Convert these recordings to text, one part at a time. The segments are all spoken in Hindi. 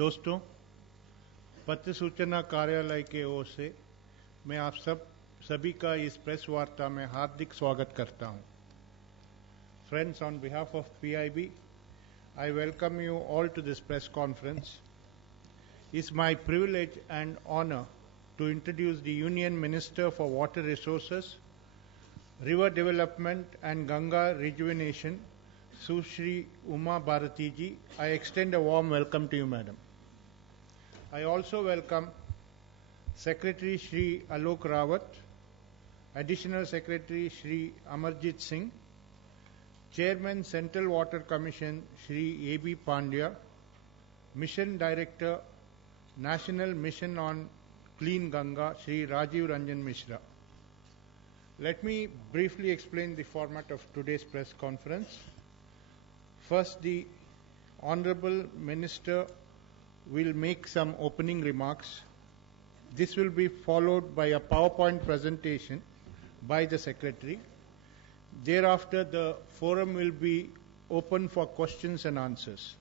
दोस्तों, पत्र सूचना कार्यालय के ओर से मैं आप सभी का इस प्रेस वार्ता में हार्दिक स्वागत करता हूं। Friends, on behalf of PIB, I welcome you all to this press conference. It's my privilege and honor to introduce the Union Minister for Water Resources, River Development and Ganga Rejuvenation, Sushri Uma Bharati ji. I extend a warm welcome to you, Madam. I also welcome Secretary Shri Alok Rawat, Additional Secretary Shri Amarjit Singh, Chairman Central Water Commission Shri A.B. Pandya, Mission Director National Mission on Clean Ganga Shri Rajiv Ranjan Mishra. Let me briefly explain the format of today's press conference. First, the Honorable Minister will make some opening remarks. This will be followed by a PowerPoint presentation by the Secretary. Thereafter, the forum will be open for questions and answers.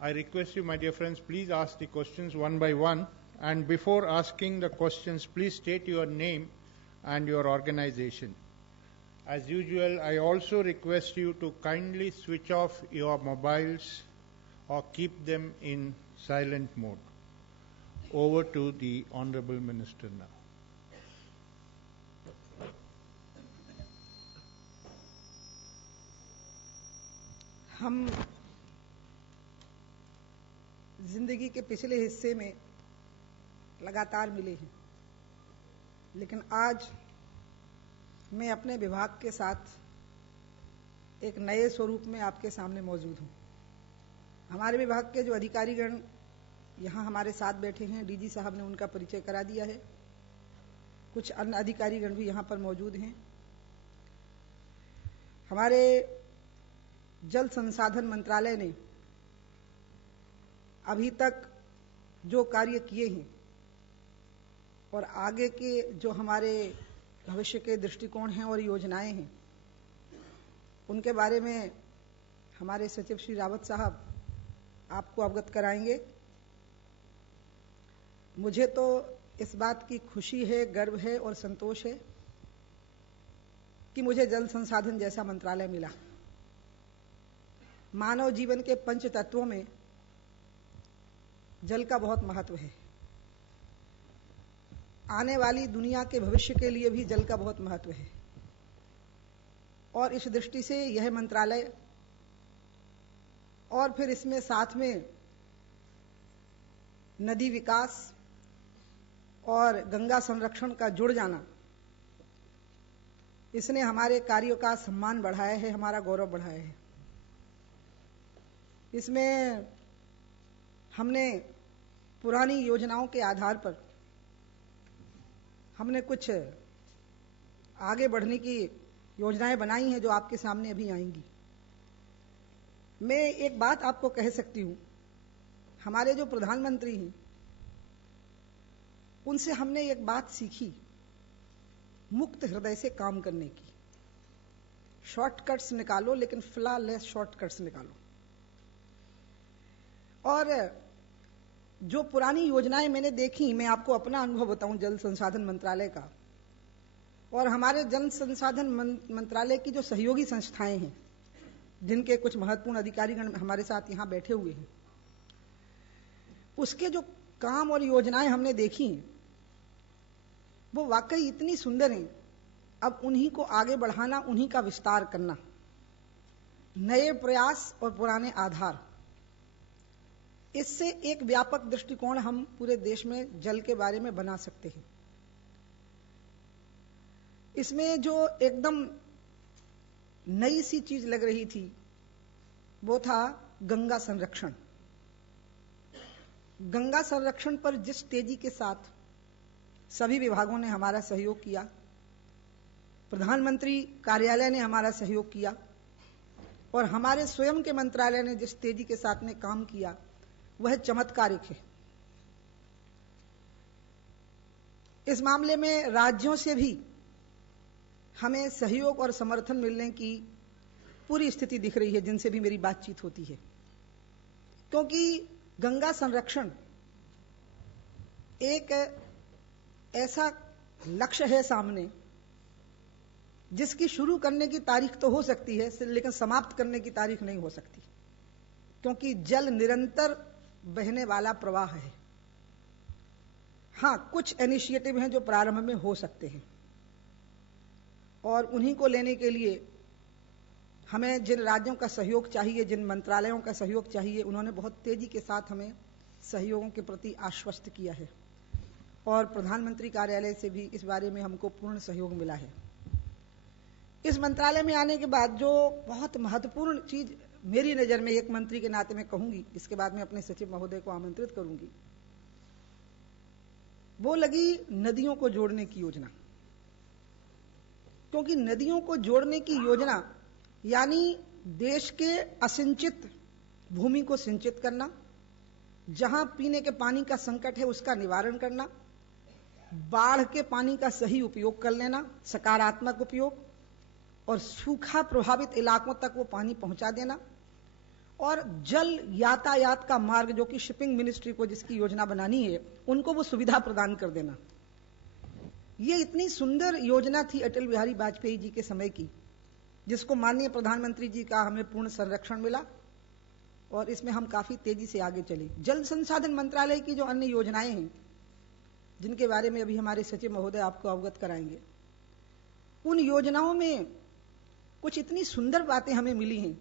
I request you, my dear friends, please ask the questions one by one. And before asking the questions, please state your name and your organization. As usual, I also request you to kindly switch off your mobiles or keep them in silent mode. Over to the Honorable Minister now. हम जिंदगी के पिछले हिस्से में लगातार मिले हैं, लेकिन आज मैं अपने विभाग के साथ एक नए स्वरूप में आपके सामने मौजूद हूं। हमारे विभाग के जो अधिकारीगण यहाँ हमारे साथ बैठे हैं, डीजी साहब ने उनका परिचय करा दिया है। कुछ अन्य अधिकारीगण भी यहाँ पर मौजूद हैं। हमारे जल संसाधन मंत्रालय ने अभी तक जो कार्य किए हैं और आगे के जो हमारे भविष्य के दृष्टिकोण हैं और योजनाएं हैं, उनके बारे में हमारे सचिव श्री रावत साहब आपको अवगत कराएंगे। मुझे तो इस बात की खुशी है, गर्व है और संतोष है कि मुझे जल संसाधन जैसा मंत्रालय मिला। मानव जीवन के पंच तत्वों में जल का बहुत महत्व है। आने वाली दुनिया के भविष्य के लिए भी जल का बहुत महत्व है और इस दृष्टि से यह मंत्रालय और फिर इसमें साथ में नदी विकास और गंगा संरक्षण का जुड़ जाना, इसने हमारे कार्यों का सम्मान बढ़ाया है, हमारा गौरव बढ़ाया है। इसमें हमने पुरानी योजनाओं के आधार पर हमने कुछ आगे बढ़ने की योजनाएं बनाई हैं जो आपके सामने अभी आएंगी। मैं एक बात आपको कह सकती हूं, हमारे जो प्रधानमंत्री हैं उनसे हमने एक बात सीखी, मुक्त हृदय से काम करने की। शॉर्टकट्स निकालो, लेकिन फ्लॉलेस शॉर्टकट्स निकालो। और जो पुरानी योजनाएं मैंने देखी, मैं आपको अपना अनुभव बताऊं जल संसाधन मंत्रालय का, और हमारे जल संसाधन मंत्रालय की जो सहयोगी संस्थाएं हैं, जिनके कुछ महत्वपूर्ण अधिकारीगण हमारे साथ यहां बैठे हुए हैं, उसके जो काम और योजनाएं हमने देखी हैं, वो वाकई इतनी सुंदर हैं। अब उन्हीं को आगे बढ़ाना, उन्हीं का विस्तार करना, नए प्रयास और पुराने आधार, इससे एक व्यापक दृष्टिकोण हम पूरे देश में जल के बारे में बना सकते हैं। इसमें जो एकदम नई सी चीज लग रही थी वो था गंगा संरक्षण। गंगा संरक्षण पर जिस तेजी के साथ सभी विभागों ने हमारा सहयोग किया, प्रधानमंत्री कार्यालय ने हमारा सहयोग किया और हमारे स्वयं के मंत्रालय ने जिस तेजी के साथ में काम किया, वह चमत्कारिक है। इस मामले में राज्यों से भी हमें सहयोग और समर्थन मिलने की पूरी स्थिति दिख रही है, जिनसे भी मेरी बातचीत होती है। क्योंकि गंगा संरक्षण एक ऐसा लक्ष्य है सामने जिसकी शुरू करने की तारीख तो हो सकती है, लेकिन समाप्त करने की तारीख नहीं हो सकती, क्योंकि जल निरंतर बहने वाला प्रवाह है। हां, कुछ इनिशिएटिव हैं जो प्रारंभ में हो सकते हैं, और उन्हीं को लेने के लिए हमें जिन राज्यों का सहयोग चाहिए, जिन मंत्रालयों का सहयोग चाहिए, उन्होंने बहुत तेजी के साथ हमें सहयोगों के प्रति आश्वस्त किया है, और प्रधानमंत्री कार्यालय से भी इस बारे में हमको पूर्ण सहयोग मिला है। इस मंत्रालय में आने के बाद जो बहुत महत्वपूर्ण चीज मेरी नजर में एक मंत्री के नाते में कहूंगी, इसके बाद में अपने सचिव महोदय को आमंत्रित करूंगी, वो लगी नदियों को जोड़ने की योजना। क्योंकि नदियों को जोड़ने की योजना यानी देश के असिंचित भूमि को सिंचित करना, जहां पीने के पानी का संकट है उसका निवारण करना, बाढ़ के पानी का सही उपयोग कर लेना, सकारात्मक उपयोग, और सूखा प्रभावित इलाकों तक वो पानी पहुंचा देना, और जल यातायात का मार्ग, जो कि शिपिंग मिनिस्ट्री को जिसकी योजना बनानी है, उनको वो सुविधा प्रदान कर देना। ये इतनी सुंदर योजना थी अटल बिहारी वाजपेयी जी के समय की, जिसको माननीय प्रधानमंत्री जी का हमें पूर्ण संरक्षण मिला, और इसमें हम काफी तेजी से आगे चले। जल संसाधन मंत्रालय की जो अन्य योजनाएं हैं, जिनके बारे में अभी हमारे सचिव महोदय आपको अवगत कराएंगे, उन योजनाओं में कुछ इतनी सुंदर बातें हमें मिली हैं।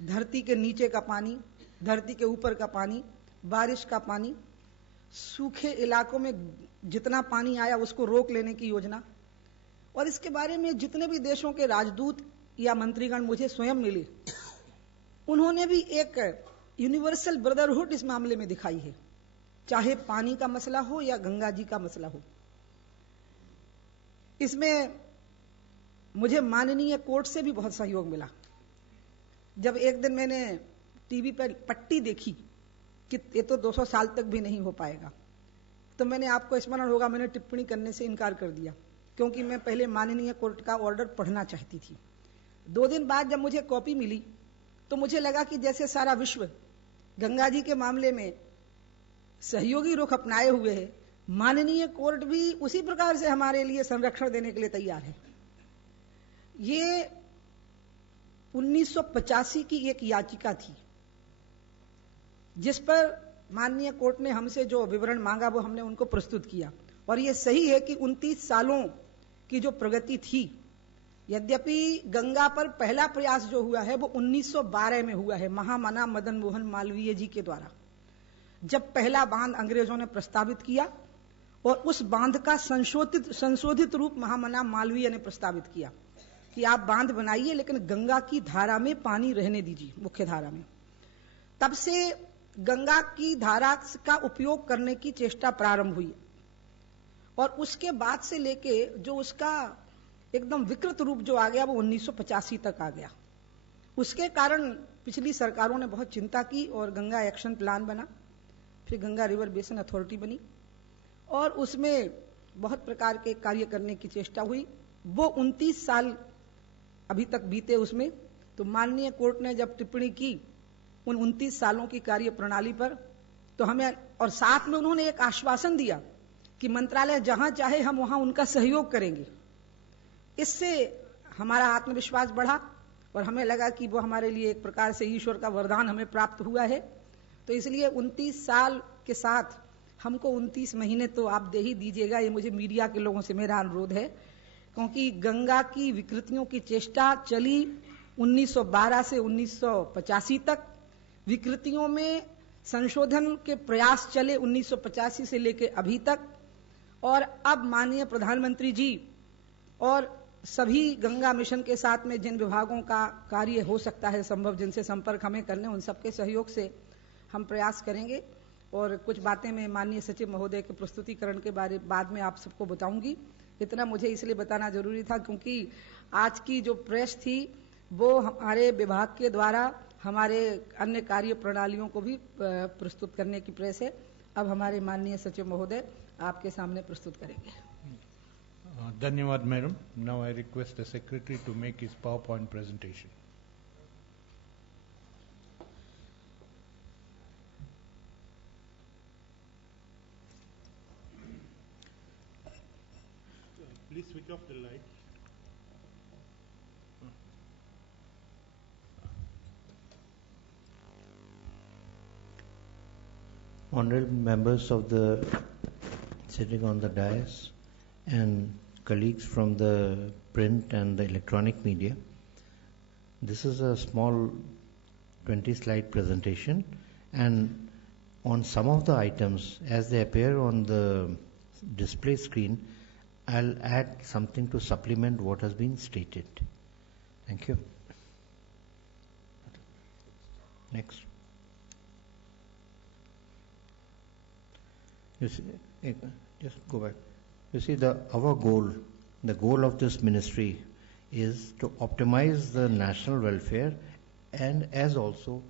धरती के नीचे का पानी, धरती के ऊपर का पानी, बारिश का पानी, सूखे इलाकों में जितना पानी आया उसको रोक लेने की योजना, और इसके बारे में जितने भी देशों के राजदूत या मंत्रीगण मुझे स्वयं मिले, उन्होंने भी एक यूनिवर्सल ब्रदरहुड इस मामले में दिखाई है, चाहे पानी का मसला हो या गंगा जी का मसला हो। इसमें मुझे माननीय कोर्ट से भी बहुत सहयोग मिला। जब एक दिन मैंने टीवी पर पट्टी देखी कि ये तो 200 साल तक भी नहीं हो पाएगा, तो मैंने, आपको स्मरण होगा, मैंने टिप्पणी करने से इनकार कर दिया, क्योंकि मैं पहले माननीय कोर्ट का ऑर्डर पढ़ना चाहती थी। 2 दिन बाद जब मुझे कॉपी मिली तो मुझे लगा कि जैसे सारा विश्व गंगा जी के मामले में सहयोगी रुख अपनाए हुए है, माननीय कोर्ट भी उसी प्रकार से हमारे लिए संरक्षण देने के लिए तैयार है। ये 1985 की एक याचिका थी, जिस पर माननीय कोर्ट ने हमसे जो विवरण मांगा वो हमने उनको प्रस्तुत किया। और ये सही है कि 29 सालों की जो प्रगति थी, यद्यपि गंगा पर पहला प्रयास जो हुआ है वो 1912 में हुआ है, महामना मदन मोहन मालवीय जी के द्वारा, जब पहला बांध अंग्रेजों ने प्रस्तावित किया, और उस बांध का संशोधित रूप महामना मालवीय ने प्रस्तावित किया कि आप बांध बनाइए, लेकिन गंगा की धारा में पानी रहने दीजिए, मुख्य धारा में। तब से गंगा की धारा का उपयोग करने की चेष्टा प्रारंभ हुई, और उसके बाद से लेके जो उसका एकदम विकृत रूप जो आ गया वो 1985 तक आ गया। उसके कारण पिछली सरकारों ने बहुत चिंता की, और गंगा एक्शन प्लान बना, फिर गंगा रिवर बेसिन अथॉरिटी बनी, और उसमें बहुत प्रकार के कार्य करने की चेष्टा हुई। वो 29 साल अभी तक बीते उसमें, तो माननीय कोर्ट ने जब टिप्पणी की उन 29 सालों की कार्य प्रणाली पर, तो हमें, और साथ में उन्होंने एक आश्वासन दिया कि मंत्रालय जहां चाहे हम वहां उनका सहयोग करेंगे। इससे हमारा आत्मविश्वास बढ़ा, और हमें लगा कि वो हमारे लिए एक प्रकार से ईश्वर का वरदान हमें प्राप्त हुआ है। तो इसलिए 29 साल के साथ हमको 29 महीने तो आप दे ही दीजिएगा, ये मुझे मीडिया के लोगों से मेरा अनुरोध है, क्योंकि गंगा की विकृतियों की चेष्टा चली 1912 से 1985 तक, विकृतियों में संशोधन के प्रयास चले 1985 से लेकर अभी तक, और अब माननीय प्रधानमंत्री जी और सभी गंगा मिशन के साथ में जिन विभागों का कार्य हो सकता है संभव, जिनसे संपर्क हमें करने, उन सबके सहयोग से हम प्रयास करेंगे। और कुछ बातें मैं माननीय सचिव महोदय के प्रस्तुतिकरण के बारे बाद में आप सबको बताऊंगी। इतना मुझे इसलिए बताना जरूरी था क्योंकि आज की जो प्रेस थी वो हमारे विभाग के द्वारा हमारे अन्य कार्य प्रणालियों को भी प्रस्तुत करने की प्रेस है। अब हमारे माननीय सचिव महोदय आपके सामने प्रस्तुत करेंगे। धन्यवाद madam. Now I request the secretary to make his power point presentation. Please switch off the light. Honorable members of the sitting on the dais and colleagues from the print and the electronic media, this is a small 20-slide presentation, and on some of the items as they appear on the display screen, I'll add something to supplement what has been stated. Thank you. Next. You see, just go back. You see, our goal, the goal of this ministry is to optimize the national welfare and as also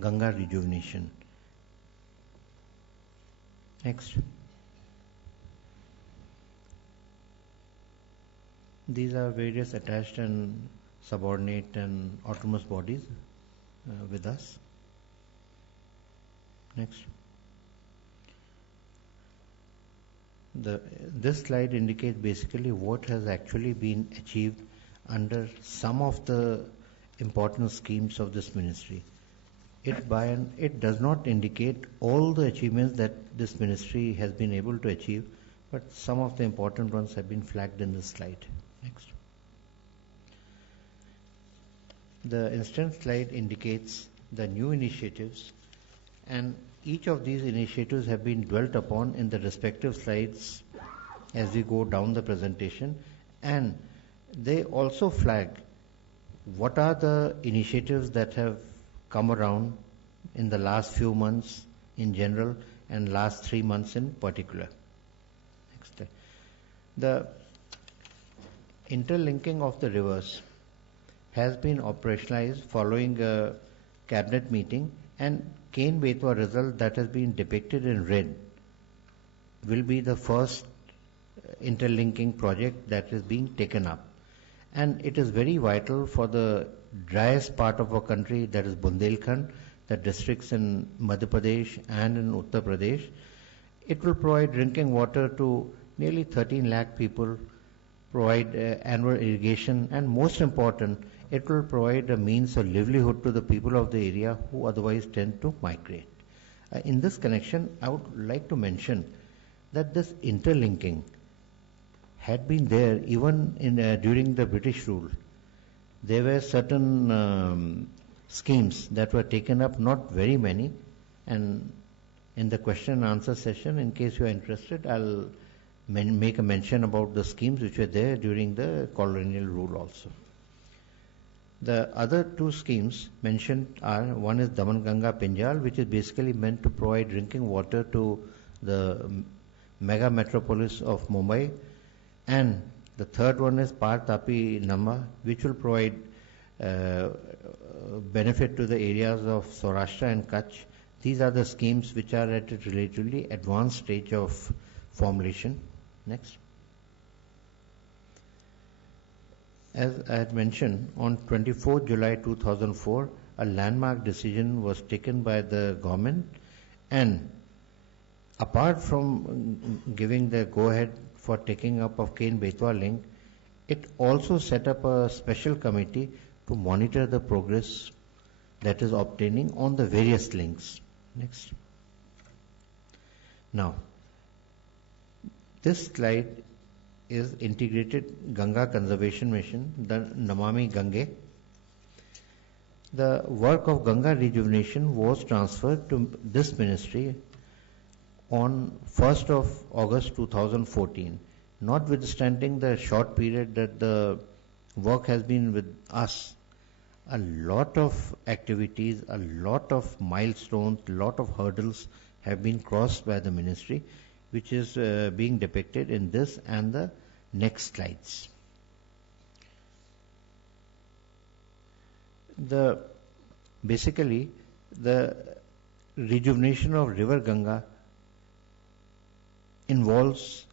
Ganga rejuvenation. Next. These are various attached and subordinate and autonomous bodies with us. Next. This slide indicates basically what has actually been achieved under some of the important schemes of this ministry. It does not indicate all the achievements that this ministry has been able to achieve, but some of the important ones have been flagged in this slide. Next. The instant slide indicates the new initiatives, and each of these initiatives have been dwelt upon in the respective slides as we go down the presentation, and they also flag what are the initiatives that have come around in the last few months in general and last 3 months in particular. Next slide. The interlinking of the rivers has been operationalized following a cabinet meeting, and Ken-Betwa result that has been depicted in red will be the first interlinking project that is being taken up. And it is very vital for the driest part of our country, that is Bundelkhand, the districts in Madhya Pradesh and in Uttar Pradesh. It will provide drinking water to nearly 13 lakh people, provide annual irrigation, and most important, it will provide a means of livelihood to the people of the area who otherwise tend to migrate. In this connection, I would like to mention that this interlinking had been there even during the British rule. There were certain schemes that were taken up, not very many, and in the question and answer session, in case you are interested, I'll make a mention about the schemes which were there during the colonial rule also. The other two schemes mentioned are, one is Daman Ganga Pinjal, which is basically meant to provide drinking water to the mega metropolis of Mumbai, and the third one is Par Tapi Nama, which will provide benefit to the areas of Saurashtra and Kutch. These are the schemes which are at a relatively advanced stage of formulation. Next. As I had mentioned, on 24 July 2004, a landmark decision was taken by the government, and apart from giving the go-ahead for taking up of Ken-Betwa link, it also set up a special committee to monitor the progress that is obtaining on the various links. Next. Now, this slide is integrated Ganga Conservation Mission, the Namami Gange. The work of Ganga rejuvenation was transferred to this ministry on 1st of August 2014. Notwithstanding the short period that the work has been with us, a lot of activities, a lot of milestones, a lot of hurdles have been crossed by the ministry, which is being depicted in this and the next slides. Basically, the rejuvenation of River Ganga involves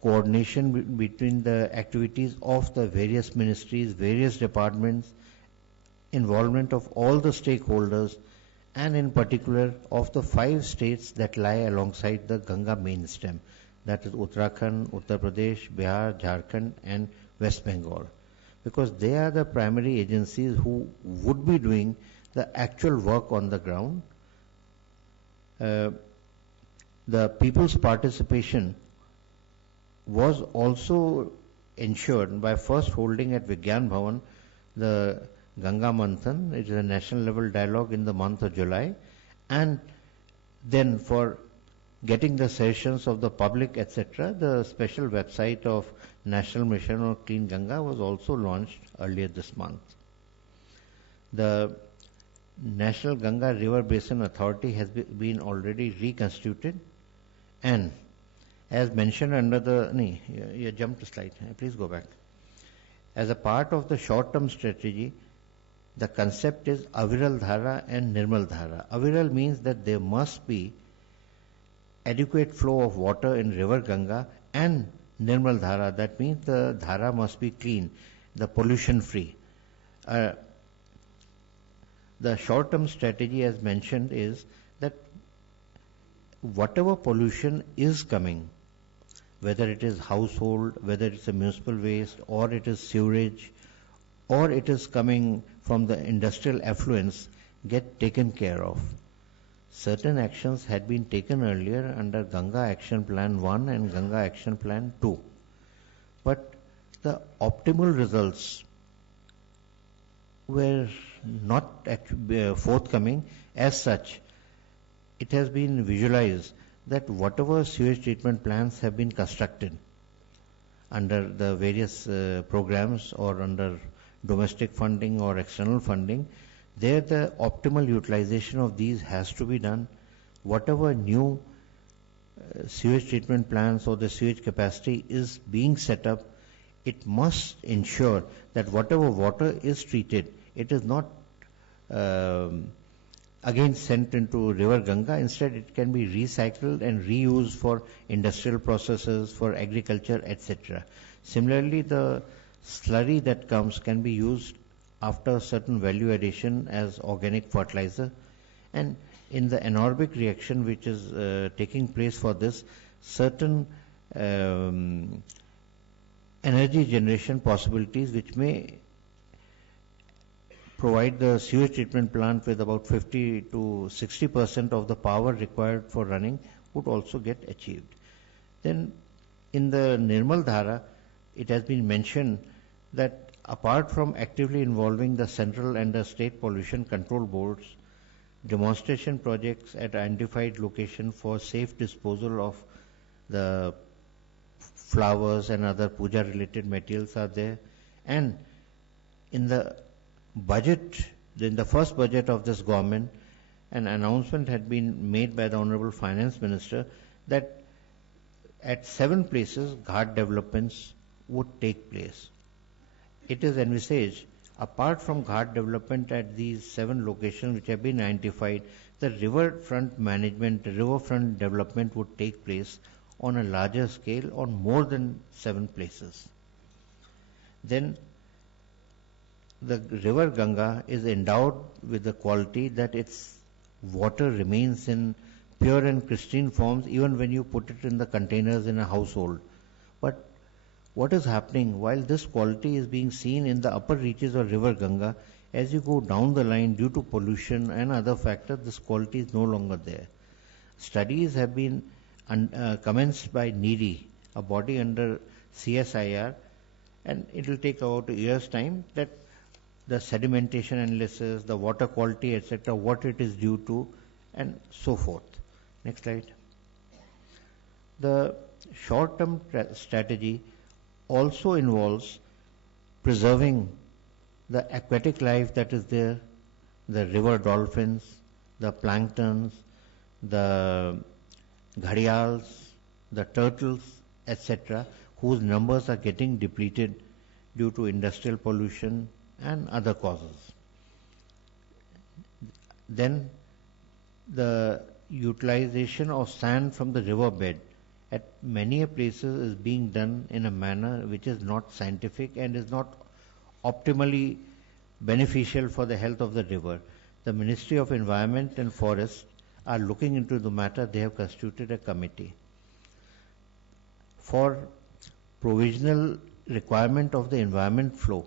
coordination between the activities of the various ministries, various departments, involvement of all the stakeholders, and in particular of the 5 states that lie alongside the Ganga main stem. that is Uttarakhand, Uttar Pradesh, Bihar, Jharkhand and West Bengal, because they are the primary agencies who would be doing the actual work on the ground. The people's participation was also ensured by first holding at Vigyan Bhavan the Ganga Manthan, it is a national level dialogue in the month of July, and then for getting the suggestions of the public, etc., the special website of National Mission on Clean Ganga was also launched earlier this month. The National Ganga River Basin Authority has been already reconstituted, and as mentioned under the, you jumped a slide, please go back. As a part of the short-term strategy, the concept is Aviral Dhara and Nirmal Dhara. Aviral means that there must be adequate flow of water in river Ganga, and Nirmal Dhara, that means the Dhara must be clean, the pollution free. The short-term strategy as mentioned is that whatever pollution is coming, whether it is household, whether it's a municipal waste, or it is sewerage, or it is coming from the industrial effluents, get taken care of. Certain actions had been taken earlier under Ganga Action Plan 1 and Ganga Action Plan 2. But the optimal results were not forthcoming. As such, it has been visualized that whatever sewage treatment plants have been constructed under the various programs or under domestic funding or external funding, there the optimal utilization of these has to be done. Whatever new sewage treatment plants or the sewage capacity is being set up, it must ensure that whatever water is treated, it is not again sent into river Ganga. Instead, it can be recycled and reused for industrial processes, for agriculture, etc. Similarly, the slurry that comes can be used after certain value addition as organic fertilizer. And in the anaerobic reaction which is taking place for this, certain energy generation possibilities which may provide the sewage treatment plant with about 50 to 60% of the power required for running would also get achieved. Then in the Nirmal Dhara, it has been mentioned that apart from actively involving the central and the state pollution control boards, demonstration projects at identified location for safe disposal of the flowers and other puja related materials are there. And in the budget, in the first budget of this government, an announcement had been made by the Honorable Finance Minister that at 7 places ghat developments would take place. It is envisaged, apart from ghat development at these 7 locations which have been identified, the riverfront management, riverfront development would take place on a larger scale on more than 7 places. Then the river Ganga is endowed with the quality that its water remains in pure and pristine forms even when you put it in the containers in a household. But what is happening while this quality is being seen in the upper reaches of river Ganga, as you go down the line due to pollution and other factors, this quality is no longer there. Studies have been commenced by NEERI, a body under CSIR, and it will take about a year's time, that the sedimentation analysis, the water quality, etc., what it is due to, and so forth. Next slide. The short-term strategy also involves preserving the aquatic life that is there, the river dolphins, the planktons, the gharials, the turtles, etc., whose numbers are getting depleted due to industrial pollution and other causes. Then the utilization of sand from the riverbed at many places is being done in a manner which is not scientific and is not optimally beneficial for the health of the river. The Ministry of Environment and Forests are looking into the matter. They have constituted a committee. for provisional requirement of the environment flow,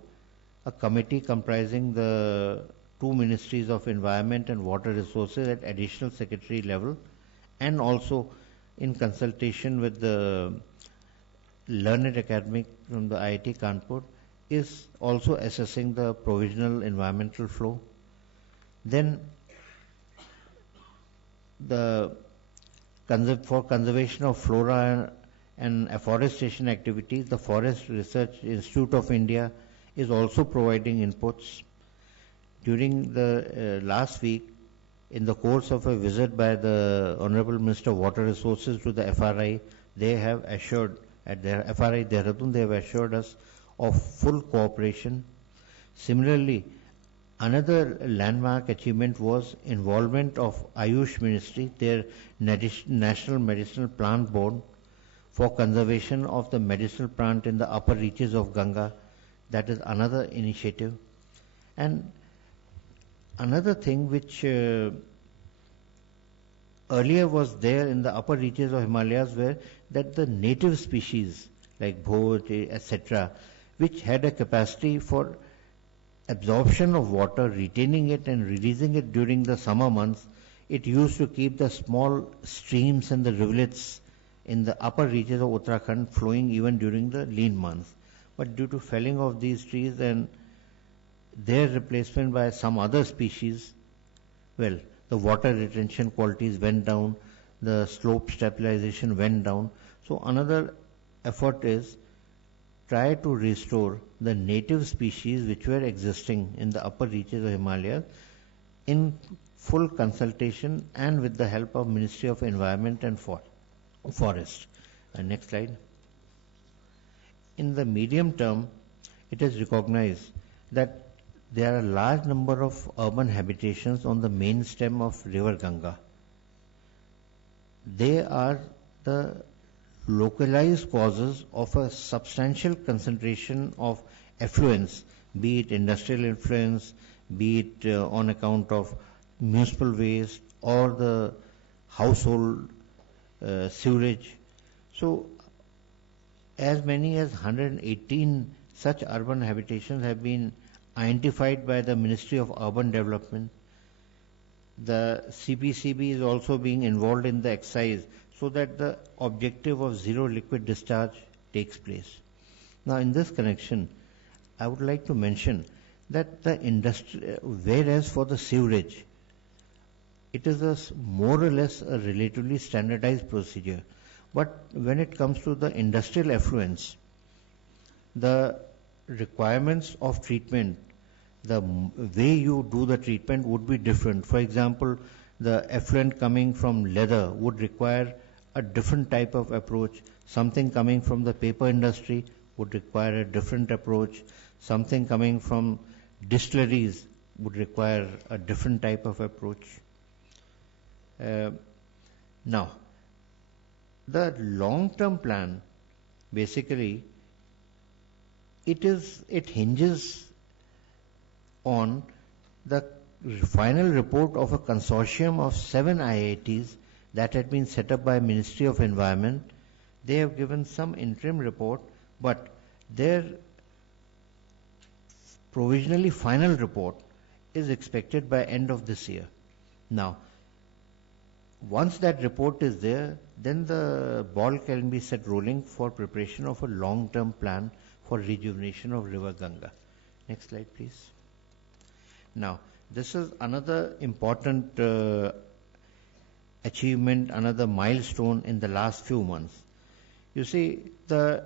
a committee comprising the two ministries of environment and water resources at additional secretary level, and also in consultation with the learned academic from the IIT Kanpur, is also assessing the provisional environmental flow. Then for conservation of flora and afforestation activities, the Forest Research Institute of India is also providing inputs. During the last week, in the course of a visit by the Honorable Minister of Water Resources to the FRI, they have assured, at their FRI Dehradun, they have assured us of full cooperation. Similarly, another landmark achievement was involvement of Ayush Ministry, their National Medicinal Plant Board, for conservation of the medicinal plant in the upper reaches of Ganga. That is another initiative. And another thing which earlier was there in the upper reaches of Himalayas, were that the native species like bhoj, etc., which had a capacity for absorption of water, retaining it and releasing it during the summer months, it used to keep the small streams and the rivulets in the upper reaches of Uttarakhand flowing even during the lean months. But due to felling of these trees and their replacement by some other species, well, the water retention qualities went down, the slope stabilization went down. So another effort is try to restore the native species which were existing in the upper reaches of Himalayas in full consultation and with the help of Ministry of Environment and Forest. Next slide. In the medium term, it is recognized that there are a large number of urban habitations on the main stem of river Ganga. They are the localized causes of a substantial concentration of effluents, be it industrial influence, be it on account of municipal waste or the household sewage. So as many as 118 such urban habitations have been identified by the Ministry of Urban Development. The CPCB is also being involved in the exercise so that the objective of zero liquid discharge takes place. Now in this connection, I would like to mention that the industry, whereas for the sewerage, it is more or less a relatively standardized procedure. But when it comes to the industrial effluents, the requirements of treatment, the way you do the treatment would be different. For example, the effluent coming from leather would require a different type of approach. Something coming from the paper industry would require a different approach. Something coming from distilleries would require a different type of approach. Now, the long-term plan, basically, it hinges on the final report of a consortium of 7 IITs that had been set up by Ministry of Environment. They have given some interim report, but their provisionally final report is expected by end of this year. Now, once that report is there, then the ball can be set rolling for preparation of a long-term plan for rejuvenation of river Ganga. Next slide, please. Now, this is another important achievement, another milestone in the last few months. You see, the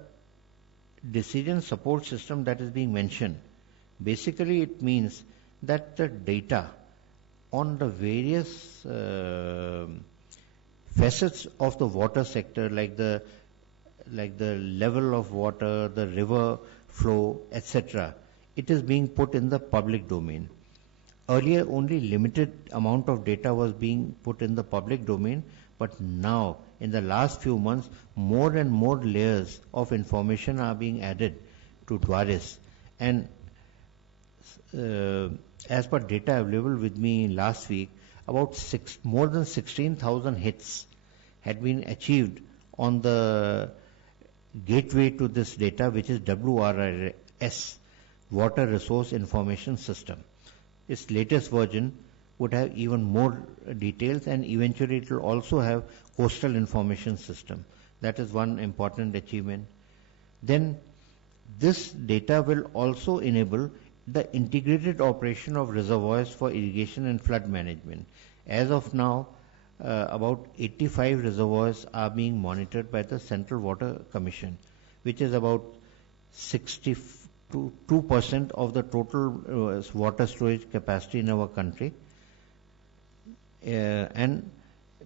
decision support system that is being mentioned, basically it means that the data on the various facets of the water sector, like the level of water, the river flow, etc., it is being put in the public domain. Earlier, only limited amount of data was being put in the public domain, but now, in the last few months, more and more layers of information are being added to Dwaris. And as per data available with me last week, about more than 16,000 hits had been achieved on the gateway to this data, which is WRIS, Water Resource Information System. Its latest version would have even more details, and eventually it will also have coastal information system. That is one important achievement. Then this data will also enable the integrated operation of reservoirs for irrigation and flood management. As of now, about 85 reservoirs are being monitored by the Central Water Commission, which is about 62% of the total water storage capacity in our country. And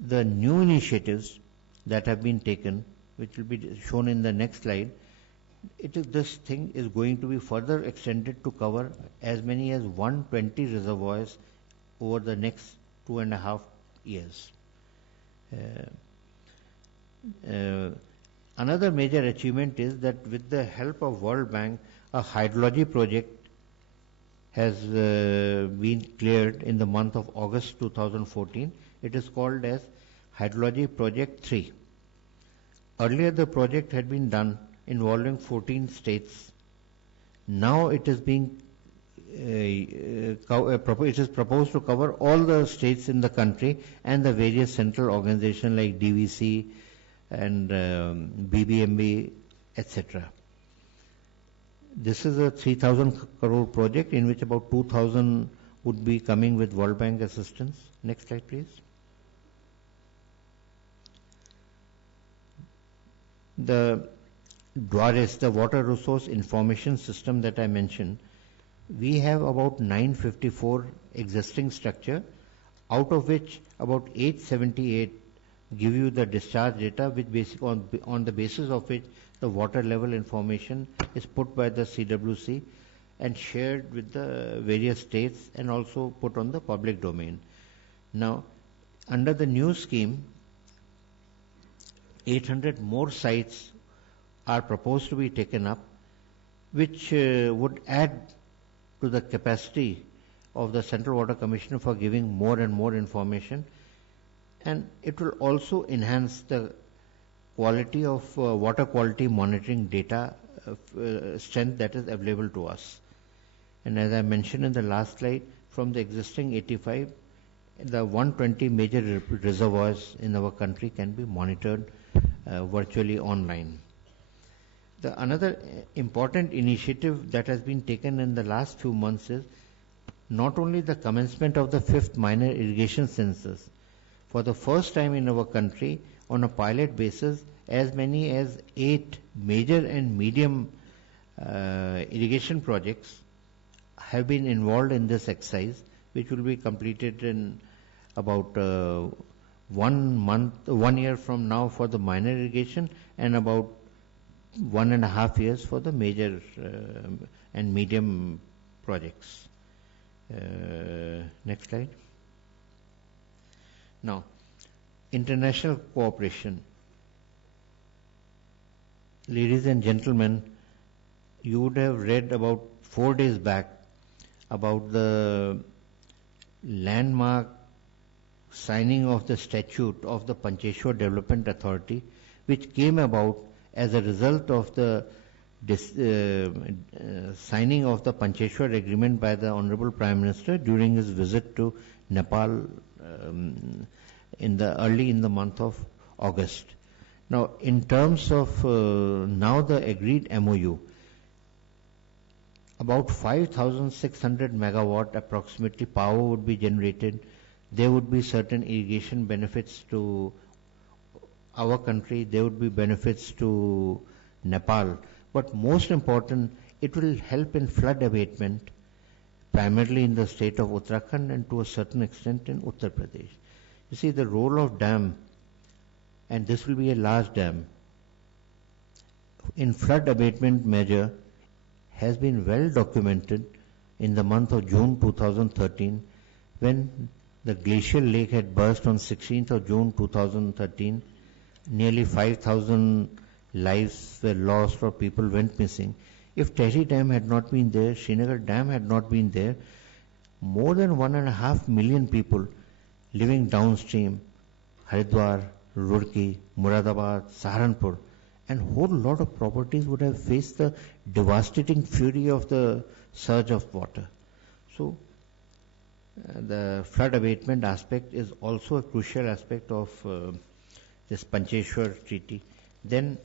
the new initiatives that have been taken, which will be shown in the next slide, this thing is going to be further extended to cover as many as 120 reservoirs over the next 2.5 years. Another major achievement is that with the help of World Bank, a hydrology project has been cleared in the month of August 2014. It is called as Hydrology Project 3. Earlier the project had been done involving 14 states. Now it is being it is proposed to cover all the states in the country and the various central organizations like DVC and BBMB, etc. This is a 3,000 crore project in which about 2,000 would be coming with World Bank assistance. Next slide, please. The WRIS, the Water Resource Information System that I mentioned, we have about 954 existing structure, out of which about 878 give you the discharge data, which on the basis of which the water level information is put by the CWC and shared with the various states and also put on the public domain. Now, under the new scheme, 800 more sites are proposed to be taken up, which would add to the capacity of the Central Water Commission for giving more and more information, and it will also enhance the quality of water quality monitoring data strength that is available to us. And as I mentioned in the last slide, from the existing 85, the 120 major reservoirs in our country can be monitored virtually online. Another important initiative that has been taken in the last few months is not only the commencement of the 5th minor irrigation census. For the first time in our country, on a pilot basis, as many as 8 major and medium irrigation projects have been involved in this exercise, which will be completed in about 1 year from now for the minor irrigation, and about 1.5 years for the major and medium projects. Next slide. Now, international cooperation. Ladies and gentlemen, you would have read about 4 days back about the landmark signing of the statute of the Pancheshwar Development Authority, which came about as a result of the signing of the Pancheshwar Agreement by the Honorable Prime Minister during his visit to Nepal early in the month of August. Now, in terms of now the agreed MOU, about 5,600 megawatt approximately power would be generated. There would be certain irrigation benefits to our country, there would be benefits to Nepal, but most important, it will help in flood abatement, primarily in the state of Uttarakhand and to a certain extent in Uttar Pradesh. You see, the role of dam, and this will be a large dam, in flood abatement measure has been well documented in the month of June 2013, when the glacial lake had burst on 16th of June 2013. Nearly 5,000 lives were lost or people went missing. If Tehri Dam had not been there, Srinagar Dam had not been there, more than 1.5 million people living downstream, Haridwar, Roorkee, Muradabad, Saharanpur, and whole lot of properties would have faced the devastating fury of the surge of water. So the flood abatement aspect is also a crucial aspect of this Pancheshwar Treaty. Then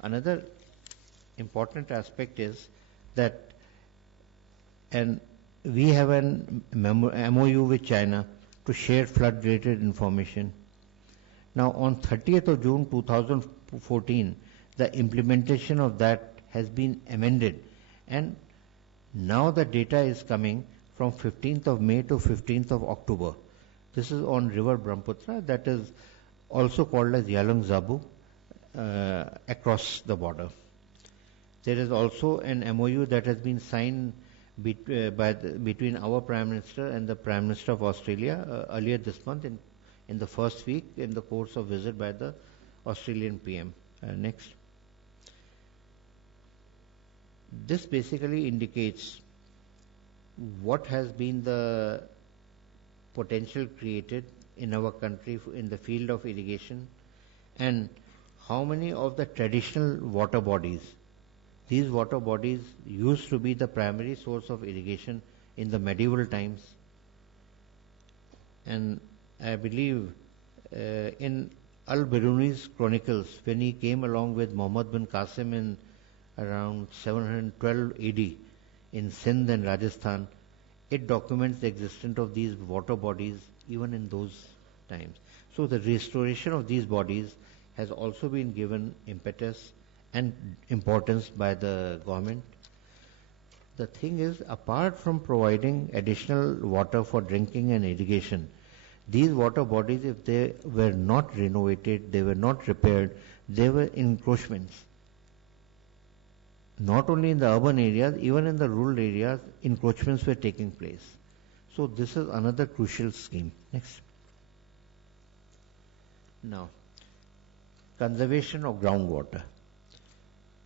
another important aspect is that, and we have an MOU with China to share flood-related information. Now, on 30th of June 2014, the implementation of that has been amended, and now the data is coming from 15th of May to 15th of October. This is on River Brahmaputra, that is also called as Yalung Zabu, across the border. There is also an MOU that has been signed between our Prime Minister and the Prime Minister of Australia earlier this month in the first week in the course of visit by the Australian PM. Next. This basically indicates what has been the potential created in our country in the field of irrigation, and how many of the traditional water bodies, these water bodies used to be the primary source of irrigation in the medieval times. And I believe in Al-Biruni's chronicles, when he came along with Muhammad bin Qasim in around 712 AD in Sindh and Rajasthan, it documents the existence of these water bodies even in those times. So the restoration of these bodies has also been given impetus and importance by the government. The thing is, apart from providing additional water for drinking and irrigation, these water bodies, if they were not renovated, they were not repaired, they were encroachments. Not only in the urban areas, even in the rural areas, encroachments were taking place. So this is another crucial scheme. Next. Now, conservation of groundwater.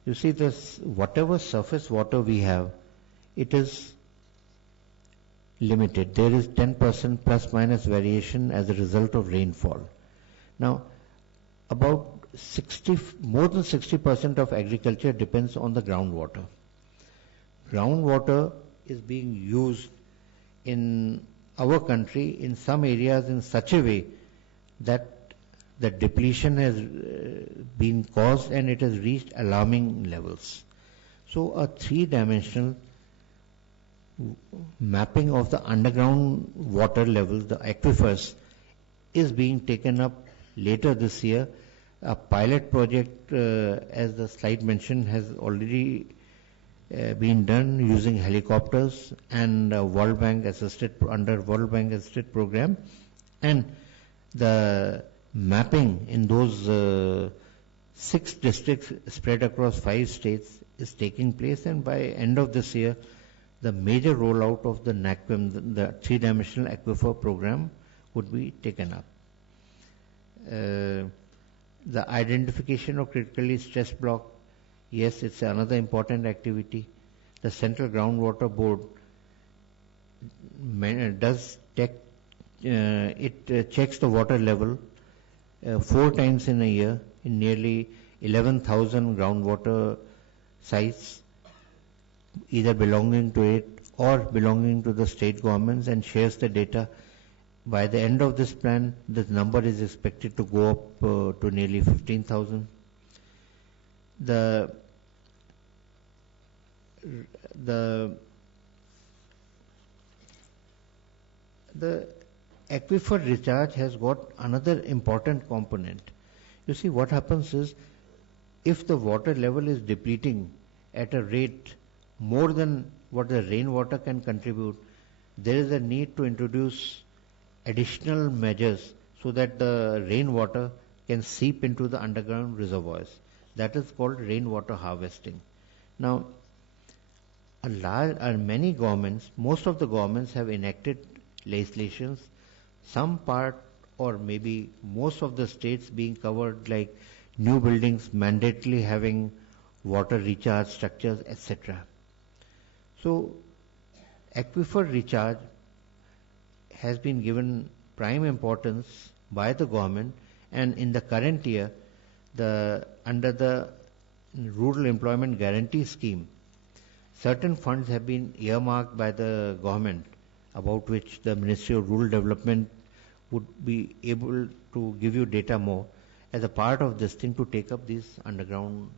You see, this whatever surface water we have, it is limited. There is 10% plus minus variation as a result of rainfall. Now, about more than 60% of agriculture depends on the groundwater. Groundwater is being used in our country in some areas in such a way that the depletion has been caused and it has reached alarming levels. So a three-dimensional mapping of the underground water levels, the aquifers, is being taken up later this year. A pilot project, as the slide mentioned, has already been done using helicopters and World Bank assisted program, and the mapping in those 6 districts spread across 5 states is taking place, and by end of this year the major rollout of the NAQUIM, the three-dimensional aquifer program, would be taken up. The identification of critically stressed block, yes, it's another important activity. The Central Groundwater Board does checks the water level 4 times in a year in nearly 11,000 groundwater sites, either belonging to it or belonging to the state governments, and shares the data. By the end of this plan, this number is expected to go up to nearly 15,000. The aquifer recharge has got another important component. You see, what happens is, if the water level is depleting at a rate more than what the rainwater can contribute, there is a need to introduce additional measures so that the rainwater can seep into the underground reservoirs. That is called rainwater harvesting. Now, many governments, most of the governments have enacted legislations, some part or maybe most of the states being covered, like new buildings mandatorily having water recharge structures, etc. So, aquifer recharge has been given prime importance by the government, And in the current year, under the Rural Employment Guarantee Scheme, certain funds have been earmarked by the government, about which the Ministry of Rural Development would be able to give you data more, as a part of this thing to take up these underground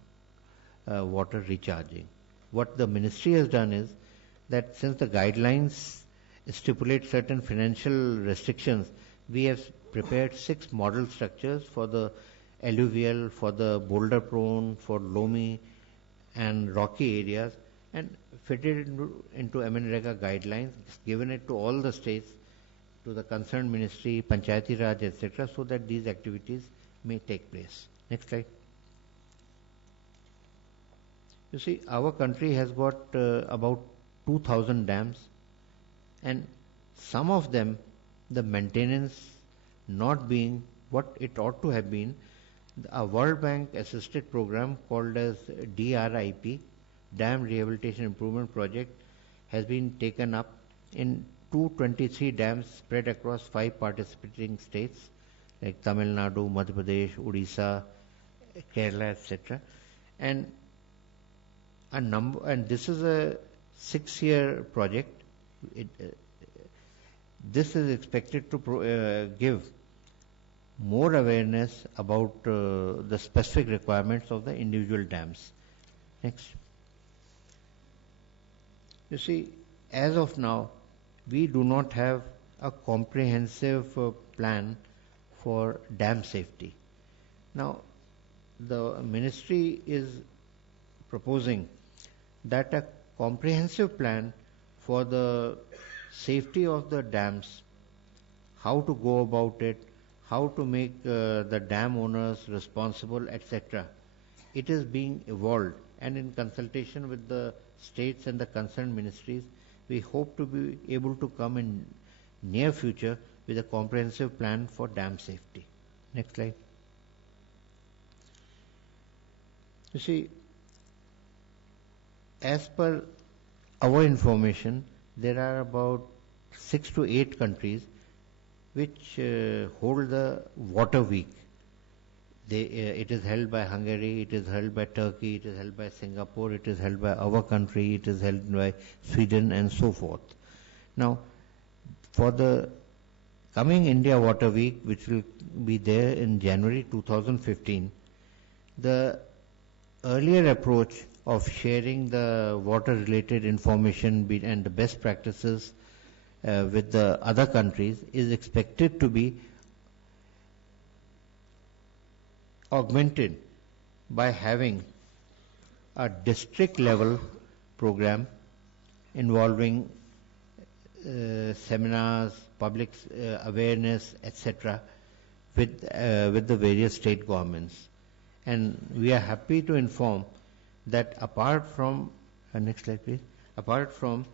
water recharging. What the ministry has done is that since the guidelines stipulate certain financial restrictions, we have prepared 6 model structures for the alluvial, for the boulder prone, for loamy and rocky areas, and fitted into MNREGA guidelines, given it to all the states, to the concerned ministry, Panchayati Raj, etc., so that these activities may take place. Next slide. You see, our country has got about 2,000 dams, and some of them, the maintenance not being what it ought to have been. A World Bank assisted program called as DRIP, Dam Rehabilitation Improvement Project, has been taken up in 223 dams spread across 5 participating states like Tamil Nadu, Madhya Pradesh, Odisha, Kerala, etc. And this is a 6-year project. This is expected to give more awareness about the specific requirements of the individual dams. Next. You see, as of now, we do not have a comprehensive plan for dam safety. Now, the ministry is proposing that a comprehensive plan for the safety of the dams, how to go about it, how to make the dam owners responsible, etc. It is being evolved, and in consultation with the states and the concerned ministries, we hope to be able to come in near future with a comprehensive plan for dam safety. Next slide. You see, as per our information, there are about 6 to 8 countries which hold the Water Week. It is held by Hungary, it is held by Turkey, it is held by Singapore, it is held by our country, it is held by Sweden, and so forth. Now, for the coming India Water Week, which will be there in January 2015, the earlier approach of sharing the water-related information and the best practices with the other countries is expected to be augmented by having a district level program involving seminars, public awareness, etc., with the various state governments. And we are happy to inform that apart from next slide please, apart from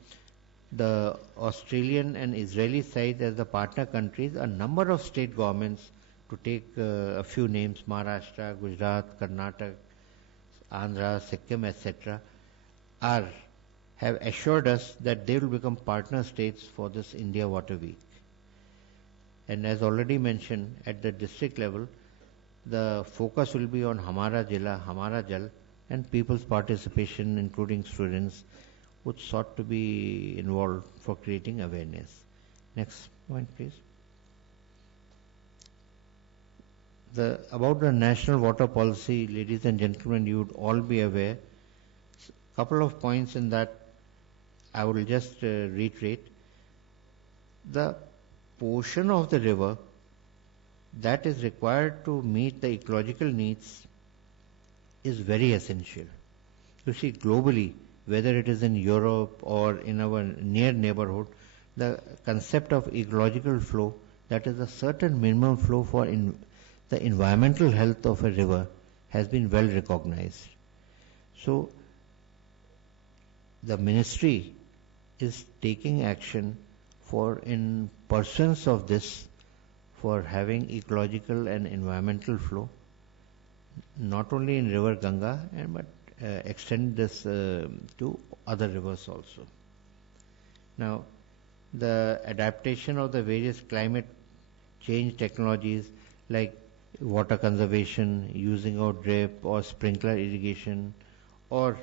the Australian and Israeli side as the partner countries, a number of state governments, to take a few names, Maharashtra, Gujarat, Karnataka, Andhra, Sikkim, etc., have assured us that they will become partner states for this India Water Week. And as already mentioned, at the district level, the focus will be on Hamara Jila, Hamara Jal, and people's participation, including students, which sought to be involved for creating awareness. Next point, please. About the national water policy, ladies and gentlemen, you would all be aware. Couple of points in that I will just reiterate. The portion of the river that is required to meet the ecological needs is very essential. You see, globally, whether it is in Europe or in our near neighborhood, the concept of ecological flow, that is a certain minimum flow for the environmental health of a river, has been well recognized. So, the ministry is taking action in pursuance of this, for having ecological and environmental flow, not only in river Ganga, but extend this to other rivers also. Now, the adaptation of the various climate change technologies like water conservation, using of drip or sprinkler irrigation, or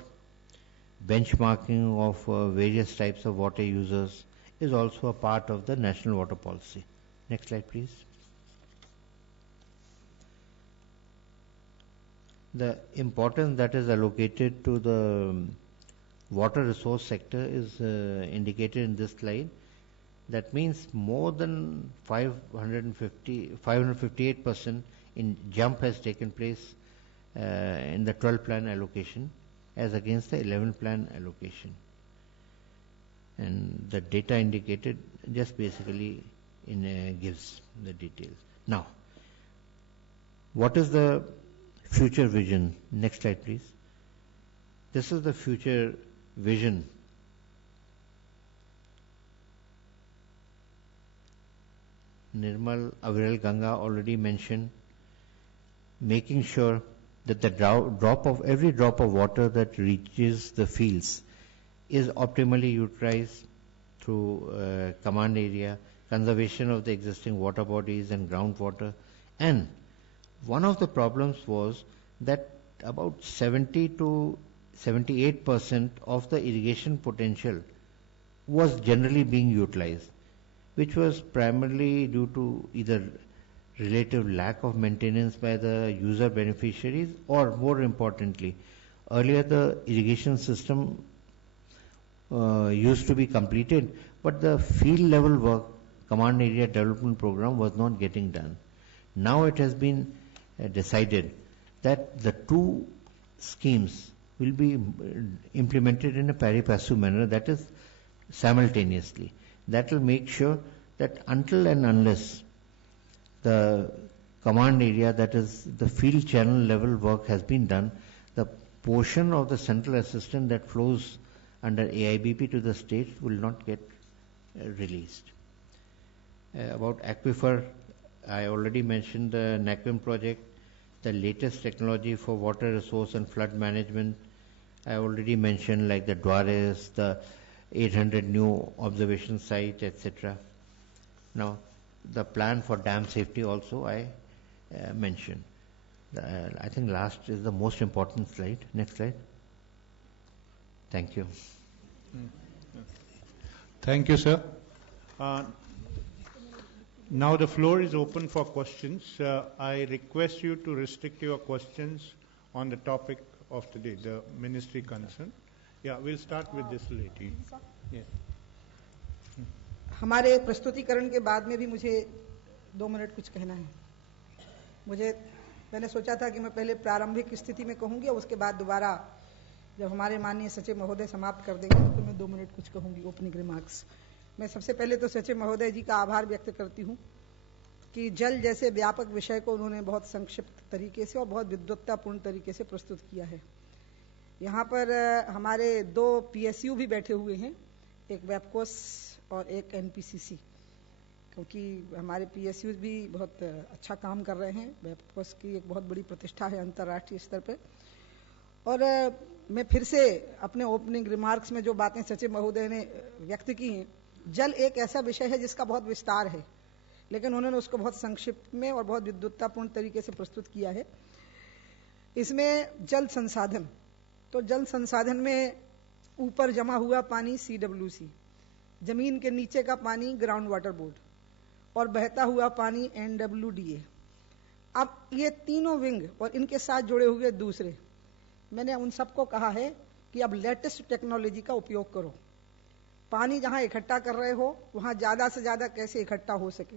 benchmarking of various types of water users is also a part of the national water policy. Next slide, please. The importance that is allocated to the water resource sector is indicated in this slide. That means more than 558% in jump has taken place in the 12 plan allocation as against the 11 plan allocation. And the data indicated just basically gives the details. Now, what is the future vision? Next slide, please. This is the future vision. Nirmal Aviral Ganga already mentioned, making sure that the every drop of water that reaches the fields is optimally utilized through command area, conservation of the existing water bodies and groundwater. And one of the problems was that about 70 to 78% of the irrigation potential was generally being utilized, which was primarily due to either relative lack of maintenance by the user beneficiaries, or more importantly, earlier the irrigation system used to be completed, but the field level work, command area development program, was not getting done. Now it has been decided that the two schemes will be implemented in a pari passu manner, that is simultaneously. That will make sure that until and unless the command area, that is the field channel level work, has been done, the portion of the central assistance that flows under AIBP to the states will not get released. About aquifer, I already mentioned the NAQUIM project, the latest technology for water resource and flood management. I already mentioned, like the Dwaris, the 800 new observation sites, etc. Now, the plan for dam safety also I mentioned. I think last is the most important slide. Next slide. Thank you. Thank you, sir. Now the floor is open for questions. I request you to restrict your questions on the topic of today, the ministry concern. Yeah, we'll start with this lady. Yes. हमारे प्रस्तुतिकरण के बाद में भी मुझे 2 मिनट कुछ कहना है. मैंने सोचा था कि मैं पहले प्रारंभिक स्थिति में कहूंगी और उसके बाद दोबारा जब हमारे माननीय सचिव महोदय समाप्त कर देंगे तो मैं 2 मिनट कुछ कहूंगी, ओपनिंग रिमार्क्स. मैं सबसे पहले तो सचिव महोदय जी का आभार व्यक्त करती हूं कि जल जैसे व्यापक विषय को उन्होंने बहुत संक्षिप्त तरीके से और बहुत विद्वत्तापूर्ण तरीके से प्रस्तुत किया है. यहाँ पर हमारे 2 PSU भी बैठे हुए हैं, एक वेबकोस और एक NPCC, क्योंकि हमारे PSU भी बहुत अच्छा काम कर रहे हैं. वेबकोस की एक बहुत बड़ी प्रतिष्ठा है अंतर्राष्ट्रीय स्तर पर. और मैं फिर से अपने ओपनिंग रिमार्क्स में जो बातें सचिव महोदय ने व्यक्त की हैं, जल एक ऐसा विषय है जिसका बहुत विस्तार है, लेकिन उन्होंने उसको बहुत संक्षिप्त में और बहुत विद्वत्तापूर्ण तरीके से प्रस्तुत किया है. इसमें जल संसाधन, तो जल संसाधन में ऊपर जमा हुआ पानी CWC, जमीन के नीचे का पानी ग्राउंड वाटर बोर्ड, और बहता हुआ पानी NWDA. अब ये तीनों विंग और इनके साथ जुड़े हुए दूसरे, मैंने उन सबको कहा है कि अब लेटेस्ट टेक्नोलॉजी का उपयोग करो. पानी जहां इकट्ठा कर रहे हो वहां ज्यादा से ज्यादा कैसे इकट्ठा हो सके,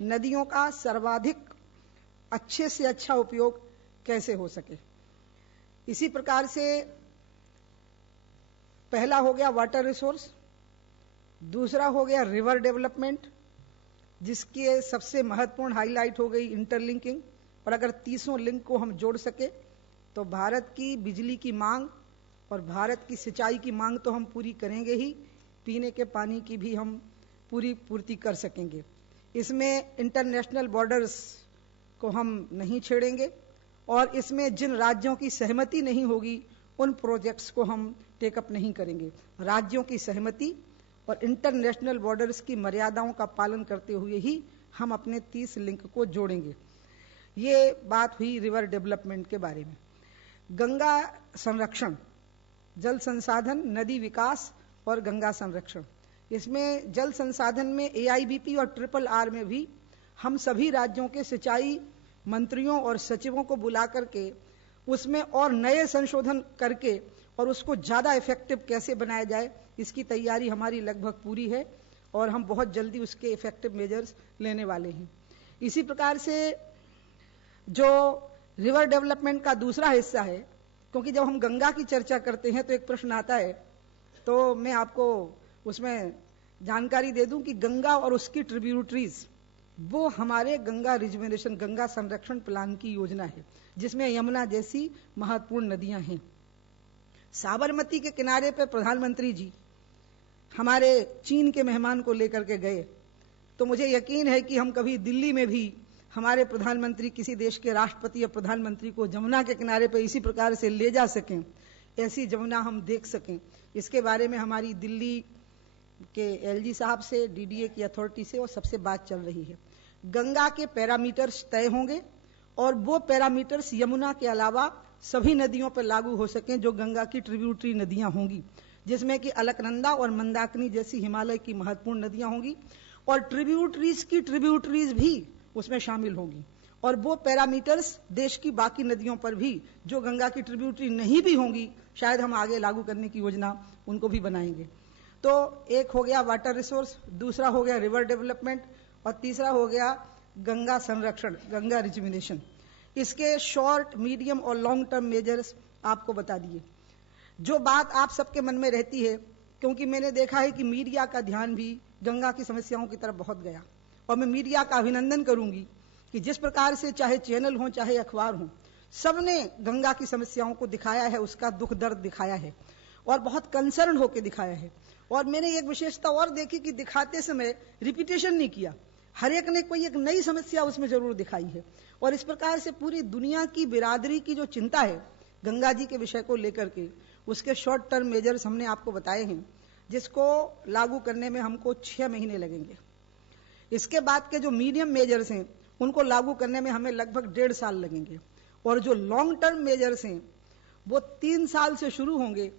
नदियों का सर्वाधिक अच्छे से अच्छा उपयोग कैसे हो सके. इसी प्रकार से पहला हो गया वाटर रिसोर्स, दूसरा हो गया रिवर डेवलपमेंट, जिसके सबसे महत्वपूर्ण हाईलाइट हो गई इंटरलिंकिंग. और अगर तीसों लिंक को हम जोड़ सके तो भारत की बिजली की मांग और भारत की सिंचाई की मांग तो हम पूरी करेंगे ही, पीने के पानी की भी हम पूरी पूर्ति कर सकेंगे. इसमें इंटरनेशनल बॉर्डर्स को हम नहीं छेड़ेंगे और इसमें जिन राज्यों की सहमति नहीं होगी उन प्रोजेक्ट्स को हम टेकअप नहीं करेंगे. राज्यों की सहमति और इंटरनेशनल बॉर्डर्स की मर्यादाओं का पालन करते हुए ही हम अपने 30 लिंक को जोड़ेंगे. ये बात हुई रिवर डेवलपमेंट के बारे में। गंगा संरक्षण, जल संसाधन, नदी विकास और गंगा संरक्षण, इसमें जल संसाधन में AIBP और RRR में भी हम सभी राज्यों के सिंचाई मंत्रियों और सचिवों को बुला करके उसमें और नए संशोधन करके और उसको ज्यादा इफेक्टिव कैसे बनाया जाए, इसकी तैयारी हमारी लगभग पूरी है और हम बहुत जल्दी उसके इफेक्टिव मेजर्स लेने वाले हैं। इसी प्रकार से जो रिवर डेवलपमेंट का दूसरा हिस्सा है, क्योंकि जब हम गंगा की चर्चा करते हैं तो एक प्रश्न आता है, तो मैं आपको उसमें जानकारी दे दूं कि गंगा और उसकी ट्रिब्यूटरीज वो हमारे गंगा रिजुवेनेशन, गंगा संरक्षण प्लान की योजना है, जिसमें यमुना जैसी महत्वपूर्ण नदियां हैं। साबरमती के किनारे पे प्रधानमंत्री जी हमारे चीन के मेहमान को लेकर के गए, तो मुझे यकीन है कि हम कभी दिल्ली में भी हमारे प्रधानमंत्री किसी देश के राष्ट्रपति या प्रधानमंत्री को जमुना के किनारे पर इसी प्रकार से ले जा सकें, ऐसी जमुना हम देख सकें, इसके बारे में हमारी दिल्ली के LG साहब से, DDA की अथॉरिटी से और सबसे बात चल रही है। गंगा के पैरामीटर्स तय होंगे और वो पैरामीटर्स यमुना के अलावा सभी नदियों पर लागू हो सकें जो गंगा की ट्रिब्यूटरी नदियां होंगी, जिसमें कि अलकनंदा और मंदाकिनी जैसी हिमालय की महत्वपूर्ण नदियां होंगी और ट्रिब्यूटरीज की ट्रिब्यूटरीज भी उसमें शामिल होगी। और वो पैरामीटर्स देश की बाकी नदियों पर भी जो गंगा की ट्रिब्यूटरी नहीं भी होंगी, शायद हम आगे लागू करने की योजना उनको भी बनाएंगे। तो एक हो गया वाटर रिसोर्स, दूसरा हो गया रिवर डेवलपमेंट और तीसरा हो गया गंगा संरक्षण, गंगा रिजुविनेशन। इसके शॉर्ट, मीडियम और लॉन्ग टर्म मेजर्स आपको बता दिए। जो बात आप सबके मन में रहती है, क्योंकि मैंने देखा है कि मीडिया का ध्यान भी गंगा की समस्याओं की तरफ बहुत गया, और मैं मीडिया का अभिनंदन करूंगी कि जिस प्रकार से चाहे चैनल हो चाहे अखबार हो, सबने गंगा की समस्याओं को दिखाया है, उसका दुख दर्द दिखाया है और बहुत कंसर्न होकर दिखाया है। और मैंने एक विशेषता और देखी कि दिखाते समय रिपीटेशन नहीं किया, हर एक ने कोई एक नई समस्या उसमें जरूर दिखाई है। और इस प्रकार से पूरी दुनिया की बिरादरी की जो चिंता है गंगा जी के विषय को लेकर के, उसके शॉर्ट टर्म मेजर्स हमने आपको बताए हैं, जिसको लागू करने में हमको 6 महीने लगेंगे। इसके बाद के जो मीडियम मेजर्स हैं उनको लागू करने में हमें लगभग 1.5 साल लगेंगे, और जो लॉन्ग टर्म मेजर्स हैं वो 3 साल से शुरू होंगे,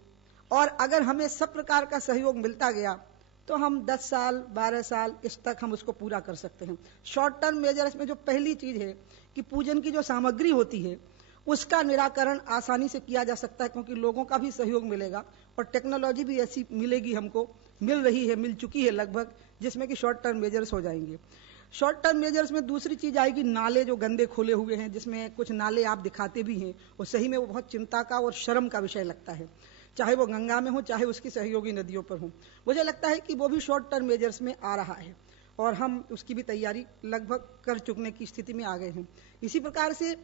और अगर हमें सब प्रकार का सहयोग मिलता गया तो हम 10 साल 12 साल इस तक हम उसको पूरा कर सकते हैं। शॉर्ट टर्म मेजर्स में जो पहली चीज है कि पूजन की जो सामग्री होती है उसका निराकरण आसानी से किया जा सकता है, क्योंकि लोगों का भी सहयोग मिलेगा और टेक्नोलॉजी भी ऐसी मिलेगी, हमको मिल रही है, मिल चुकी है लगभग, जिसमें कि शॉर्ट टर्म मेजर्स हो जाएंगे। शॉर्ट टर्म मेजर्स में दूसरी चीज आएगी नाले जो गंदे खोले हुए हैं, जिसमें कुछ नाले आप दिखाते भी हैं और सही में वो बहुत चिंता का और शर्म का विषय लगता है, चाहे वो गंगा में हो चाहे उसकी सहयोगी नदियों पर हो। मुझे लगता है कि वो भी शॉर्ट टर्म मेजर्स में आ रहा है और हम उसकी भी तैयारी लगभग कर चुकने की स्थिति में आ गए हैं। इसी प्रकार से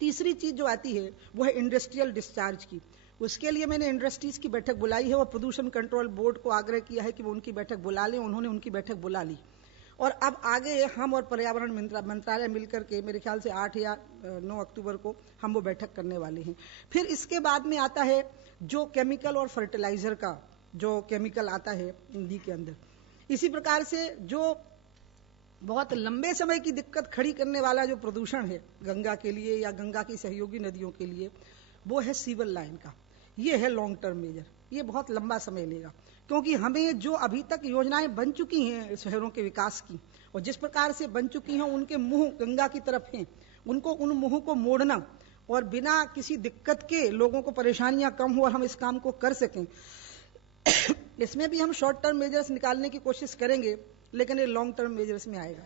तीसरी चीज जो आती है वो है इंडस्ट्रियल डिस्चार्ज की। उसके लिए मैंने इंडस्ट्रीज की बैठक बुलाई है और प्रदूषण कंट्रोल बोर्ड को आग्रह किया है कि वो उनकी बैठक बुला लें। उन्होंने उनकी बैठक बुला ली और अब आगे हम और पर्यावरण मंत्रालय मिलकर के मेरे ख्याल से 8 या 9 अक्टूबर को हम वो बैठक करने वाले हैं। फिर इसके बाद में आता है जो केमिकल और फर्टिलाइजर का जो केमिकल आता है नदी के अंदर। इसी प्रकार से जो बहुत लंबे समय की दिक्कत खड़ी करने वाला जो प्रदूषण है गंगा के लिए या गंगा की सहयोगी नदियों के लिए, वो है सीवर लाइन का। ये है लॉन्ग टर्म मेजर, ये बहुत लंबा समय लेगा, क्योंकि हमें जो अभी तक योजनाएं बन चुकी हैं शहरों के विकास की और जिस प्रकार से बन चुकी हैं उनके मुंह गंगा की तरफ हैं, उनको उन मुंह को मोड़ना और बिना किसी दिक्कत के लोगों को परेशानियां कम हो और हम इस काम को कर सकें, इसमें भी हम शॉर्ट टर्म मेजर्स निकालने की कोशिश करेंगे, लेकिन ये लॉन्ग टर्म मेजर्स में आएगा।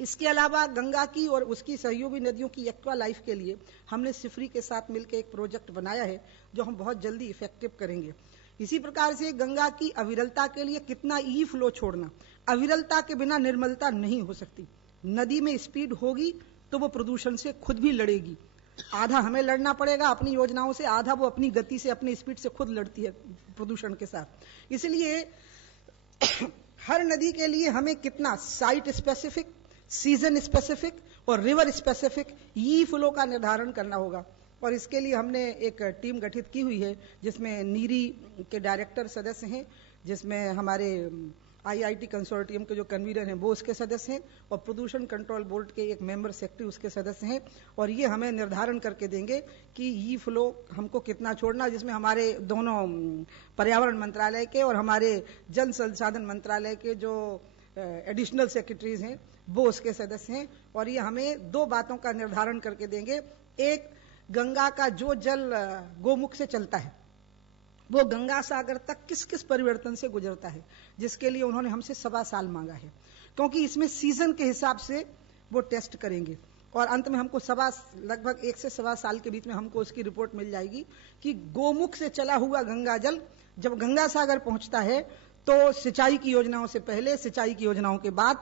इसके अलावा गंगा की और उसकी सहयोगी नदियों की एक्वा लाइफ के लिए हमने सिफरी के साथ मिलकर एक प्रोजेक्ट बनाया है जो हम बहुत जल्दी इफेक्टिव करेंगे। इसी प्रकार से गंगा की अविरलता के लिए कितना ई फ्लो छोड़ना, अविरलता के बिना निर्मलता नहीं हो सकती। नदी में स्पीड होगी तो वो प्रदूषण से खुद भी लड़ेगी, आधा हमें लड़ना पड़ेगा अपनी योजनाओं से, आधा वो अपनी गति से अपनी स्पीड से खुद लड़ती है प्रदूषण के साथ। इसलिए हर नदी के लिए हमें कितना साइट स्पेसिफिक, सीजन स्पेसिफिक और रिवर स्पेसिफिक ई फ्लो का निर्धारण करना होगा। और इसके लिए हमने एक टीम गठित की हुई है जिसमें नीरी के डायरेक्टर सदस्य हैं, जिसमें हमारे IIT कंसोर्टियम के जो कन्वीनर हैं वो उसके सदस्य हैं, और प्रदूषण कंट्रोल बोर्ड के एक मेंबर सेक्रेटरी उसके सदस्य हैं। और ये हमें निर्धारण करके देंगे कि ई फ्लो हमको कितना छोड़ना, जिसमें हमारे दोनों पर्यावरण मंत्रालय के और हमारे जल संसाधन मंत्रालय के जो एडिशनल सेक्रेटरीज हैं वो उसके सदस्य हैं। और ये हमें दो बातों का निर्धारण करके देंगे। एक, गंगा का जो जल गोमुख से चलता है वो गंगा सागर तक किस किस परिवर्तन से गुजरता है, जिसके लिए उन्होंने हमसे 1.25 साल मांगा है, क्योंकि इसमें सीजन के हिसाब से वो टेस्ट करेंगे। और अंत में हमको लगभग 1 से 1.25 साल के बीच में हमको उसकी रिपोर्ट मिल जाएगी कि गोमुख से चला हुआ गंगा जल जब गंगा सागर पहुंचता है तो सिंचाई की योजनाओं से पहले, सिंचाई की योजनाओं के बाद,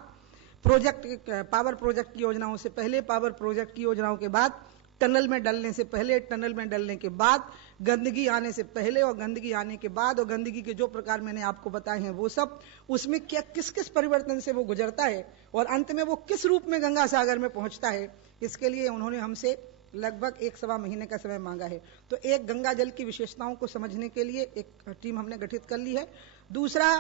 पावर प्रोजेक्ट की योजनाओं से पहले, पावर प्रोजेक्ट की योजनाओं के बाद, टनल में डलने से पहले, टनल में डलने के बाद, गंदगी आने से पहले और गंदगी आने के बाद, और गंदगी के जो प्रकार मैंने आपको बताए हैं वो सब, उसमें क्या किस किस परिवर्तन से वो गुजरता है और अंत में वो किस रूप में गंगा सागर में पहुंचता है, इसके लिए उन्होंने हमसे लगभग 1-1.25 महीने का समय मांगा है। तो एक, गंगा जल की विशेषताओं को समझने के लिए एक टीम हमने गठित कर ली है। दूसरा,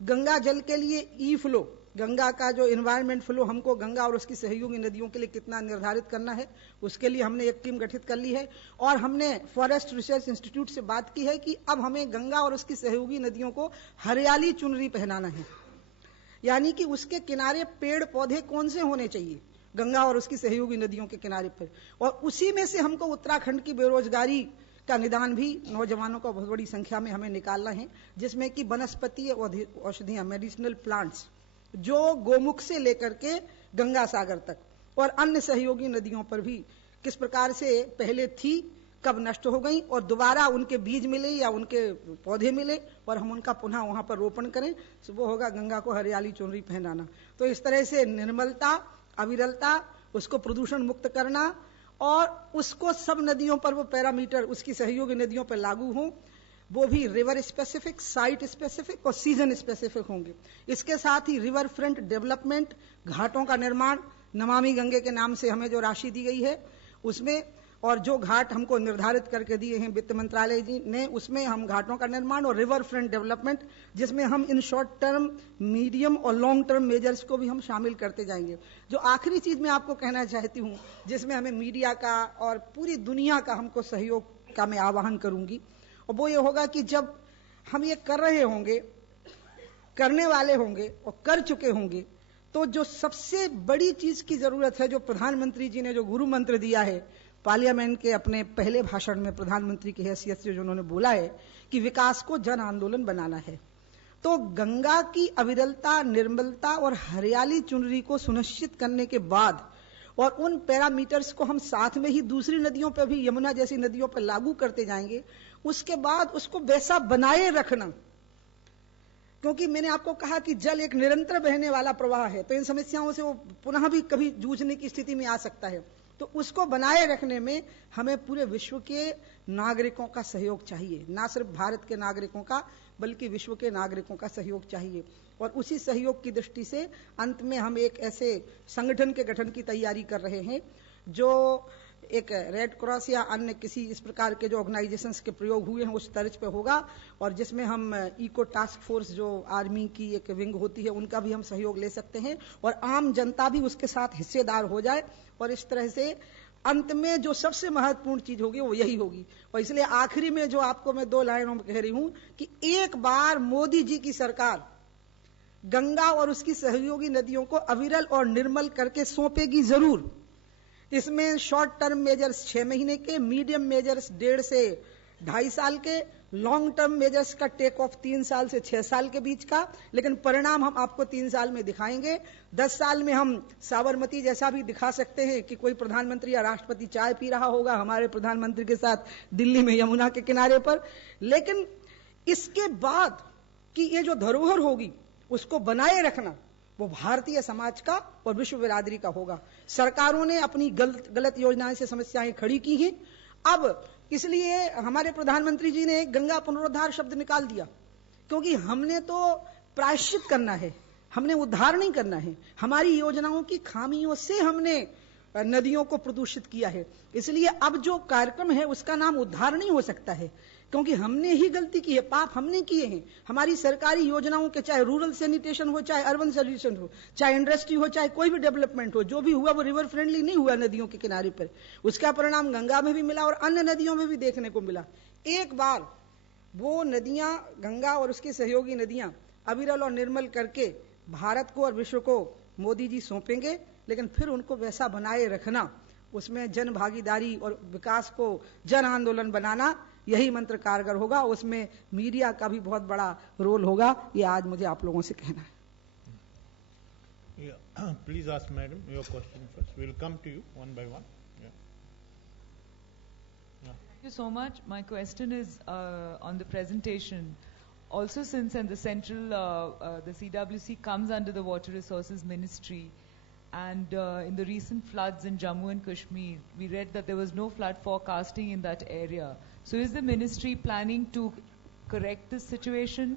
गंगा जल के लिए ई फ्लो, गंगा का जो एनवायरमेंट फ्लो हमको गंगा और उसकी सहयोगी नदियों के लिए कितना निर्धारित करना है, उसके लिए हमने एक टीम गठित कर ली है। और हमने फॉरेस्ट रिसर्च इंस्टीट्यूट से बात की है कि अब हमें गंगा और उसकी सहयोगी नदियों को हरियाली चुनरी पहनाना है, यानी कि उसके किनारे पेड़ पौधे कौन से होने चाहिए गंगा और उसकी सहयोगी नदियों के किनारे पर। और उसी में से हमको उत्तराखंड की बेरोजगारी का निदान भी नौजवानों को बहुत बड़ी संख्या में हमें निकालना है, जिसमें कि वनस्पति औषधियां, मेडिसिनल प्लांट्स, जो गोमुख से लेकर के गंगा सागर तक और अन्य सहयोगी नदियों पर भी किस प्रकार से पहले थी, कब नष्ट हो गई और दोबारा उनके बीज मिले या उनके पौधे मिले और हम उनका पुनः वहां पर रोपण करें, तो वो होगा गंगा को हरियाली चुनरी पहनाना। तो इस तरह से निर्मलता, अविरलता, उसको प्रदूषण मुक्त करना और उसको सब नदियों पर वो पैरामीटर उसकी सहयोगी नदियों पर लागू हों, वो भी रिवर स्पेसिफिक, साइट स्पेसिफिक और सीजन स्पेसिफिक होंगे। इसके साथ ही रिवर फ्रंट डेवलपमेंट, घाटों का निर्माण, नमामि गंगे के नाम से हमें जो राशि दी गई है उसमें, और जो घाट हमको निर्धारित करके दिए हैं वित्त मंत्रालय जी ने, उसमें हम घाटों का निर्माण और रिवर फ्रंट डेवलपमेंट, जिसमें हम इन शॉर्ट टर्म, मीडियम और लॉन्ग टर्म मेजर्स को भी हम शामिल करते जाएंगे। जो आखिरी चीज मैं आपको कहना चाहती हूँ, जिसमें हमें मीडिया का और पूरी दुनिया का हमको सहयोग का मैं आह्वान करूंगी, और वो ये होगा कि जब हम ये कर रहे होंगे, करने वाले होंगे और कर चुके होंगे, तो जो सबसे बड़ी चीज की जरूरत है, जो प्रधानमंत्री जी ने जो गुरु मंत्र दिया है पार्लियामेंट के अपने पहले भाषण में, प्रधानमंत्री की हैसियत से जो उन्होंने बोला है कि विकास को जन आंदोलन बनाना है, तो गंगा की अविरलता, निर्मलता और हरियाली चुनरी को सुनिश्चित करने के बाद और उन पैरामीटर्स को हम साथ में ही दूसरी नदियों पर भी, यमुना जैसी नदियों पर लागू करते जाएंगे, उसके बाद उसको वैसा बनाए रखना, क्योंकि मैंने आपको कहा कि जल एक निरंतर बहने वाला प्रवाह है, तो इन समस्याओं से वो पुनः भी कभी जूझने की स्थिति में आ सकता है। तो उसको बनाए रखने में हमें पूरे विश्व के नागरिकों का सहयोग चाहिए, ना सिर्फ भारत के नागरिकों का बल्कि विश्व के नागरिकों का सहयोग चाहिए। और उसी सहयोग की दृष्टि से अंत में हम एक ऐसे संगठन के गठन की तैयारी कर रहे हैं जो एक रेड क्रॉस या अन्य किसी इस प्रकार के जो ऑर्गेनाइजेशंस के प्रयोग हुए हैं उस तर्ज पे होगा, और जिसमें हम इको टास्क फोर्स जो आर्मी की एक विंग होती है उनका भी हम सहयोग ले सकते हैं और आम जनता भी उसके साथ हिस्सेदार हो जाए। और इस तरह से अंत में जो सबसे महत्वपूर्ण चीज होगी वो यही होगी। और इसलिए आखिरी में जो आपको मैं 2 लाइनों में कह रही हूं कि एक बार मोदी जी की सरकार गंगा और उसकी सहयोगी नदियों को अविरल और निर्मल करके सौंपेगी जरूर। इसमें शॉर्ट टर्म मेजर्स 6 महीने के, मीडियम मेजर्स 1.5 से 2.5 साल के, लॉन्ग टर्म मेजर्स का टेक ऑफ 3 साल से 6 साल के बीच का, लेकिन परिणाम हम आपको 3 साल में दिखाएंगे। 10 साल में हम साबरमती जैसा भी दिखा सकते हैं कि कोई प्रधानमंत्री या राष्ट्रपति चाय पी रहा होगा हमारे प्रधानमंत्री के साथ दिल्ली में यमुना के किनारे पर। लेकिन इसके बाद कि ये जो धरोहर होगी उसको बनाए रखना वो भारतीय समाज का और विश्व बिरादरी का होगा। सरकारों ने अपनी गलत योजनाएं से समस्याएं खड़ी की हैं। अब इसलिए हमारे प्रधानमंत्री जी ने गंगा पुनरुद्धार शब्द निकाल दिया, क्योंकि हमने तो प्रायश्चित करना है, हमने उद्धार नहीं करना है। हमारी योजनाओं की खामियों से हमने नदियों को प्रदूषित किया है। इसलिए अब जो कार्यक्रम है उसका नाम उद्धार नहीं हो सकता है, क्योंकि हमने ही गलती की है, पाप हमने किए हैं। हमारी सरकारी योजनाओं के, चाहे रूरल सैनिटेशन हो, चाहे अर्बन सैनिटेशन हो, चाहे इंडस्ट्री हो, चाहे कोई भी डेवलपमेंट हो, जो भी हुआ वो रिवर फ्रेंडली नहीं हुआ नदियों के किनारे पर। उसका परिणाम गंगा में भी मिला और अन्य नदियों में भी देखने को मिला। एक बार वो नदियां, गंगा और उसकी सहयोगी नदियां अविरल और निर्मल करके भारत को और विश्व को मोदी जी सौंपेंगे, लेकिन फिर उनको वैसा बनाए रखना, उसमें जन भागीदारी और विकास को जन आंदोलन बनाना, यही मंत्र कारगर होगा। उसमें मीडिया का भी बहुत बड़ा रोल होगा। ये आज मुझे आप लोगों से कहना है। Please ask madam your question first. We'll come to you one by one. Thank you so much. My question is on the presentation. Also, since the central, the CWC comes under the Water Resources Ministry, and in the recent floods in Jammu and Kashmir, we read that there was no flood forecasting in that area. So is the ministry planning to correct this situation?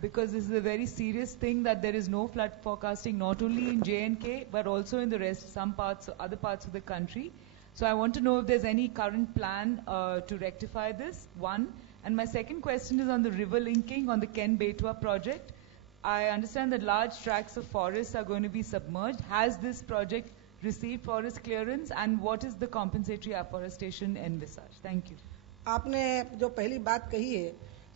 Because this is a very serious thing that there is no flood forecasting, not only in J&K, but also in the rest, other parts of the country. So I want to know if there's any current plan to rectify this, one. And my second question is on the river linking on the Ken-Betwa project. I understand that large tracts of forests are going to be submerged. Has this project received forest clearance, and what is the compensatory afforestation envisaged? Thank you. आपने जो पहली बात कही है,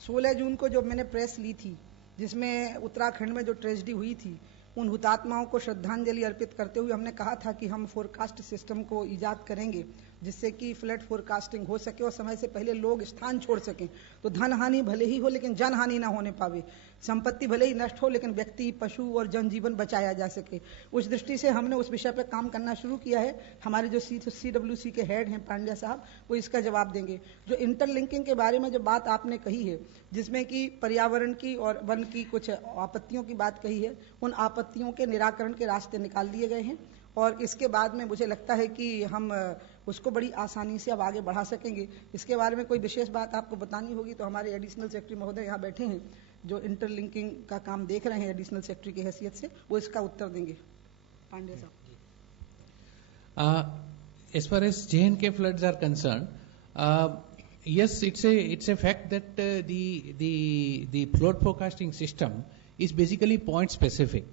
16 जून को जो मैंने प्रेस ली थी, जिसमें उत्तराखंड में जो ट्रेजेडी हुई थी, उन हुतात्माओं को श्रद्धांजलि अर्पित करते हुए हमने कहा था कि हम फोरकास्ट सिस्टम को इजाद करेंगे, जिससे कि फ्लड फोरकास्टिंग हो सके और समय से पहले लोग स्थान छोड़ सकें। तो धन हानि भले ही हो, लेकिन जन हानि ना होने पावे। संपत्ति भले ही नष्ट हो, लेकिन व्यक्ति, पशु और जनजीवन बचाया जा सके। उस दृष्टि से हमने उस विषय पर काम करना शुरू किया है। हमारे जो CWC के हेड हैं पांड्या साहब, वो इसका जवाब देंगे। जो इंटरलिंकिंग के बारे में जो बात आपने कही है, जिसमें कि पर्यावरण की और वन की कुछ आपत्तियों की बात कही है, उन आपत्तियों के निराकरण के रास्ते निकाल दिए गए हैं और इसके बाद में मुझे लगता है कि हम उसको बड़ी आसानी से अब आगे बढ़ा सकेंगे। इसके बारे में कोई विशेष बात आपको बतानी होगी तो हमारे एडिशनल सेक्रेटरी महोदय यहाँ बैठे हैं, जो इंटरलिंकिंग का काम देख रहे हैं एडिशनल सेक्रेटरी की हैसियत से, वो इसका उत्तर देंगे। पांडे साहब। As far as J&K floods are concerned, yes, it's a fact that the flood forecasting system is basically point specific,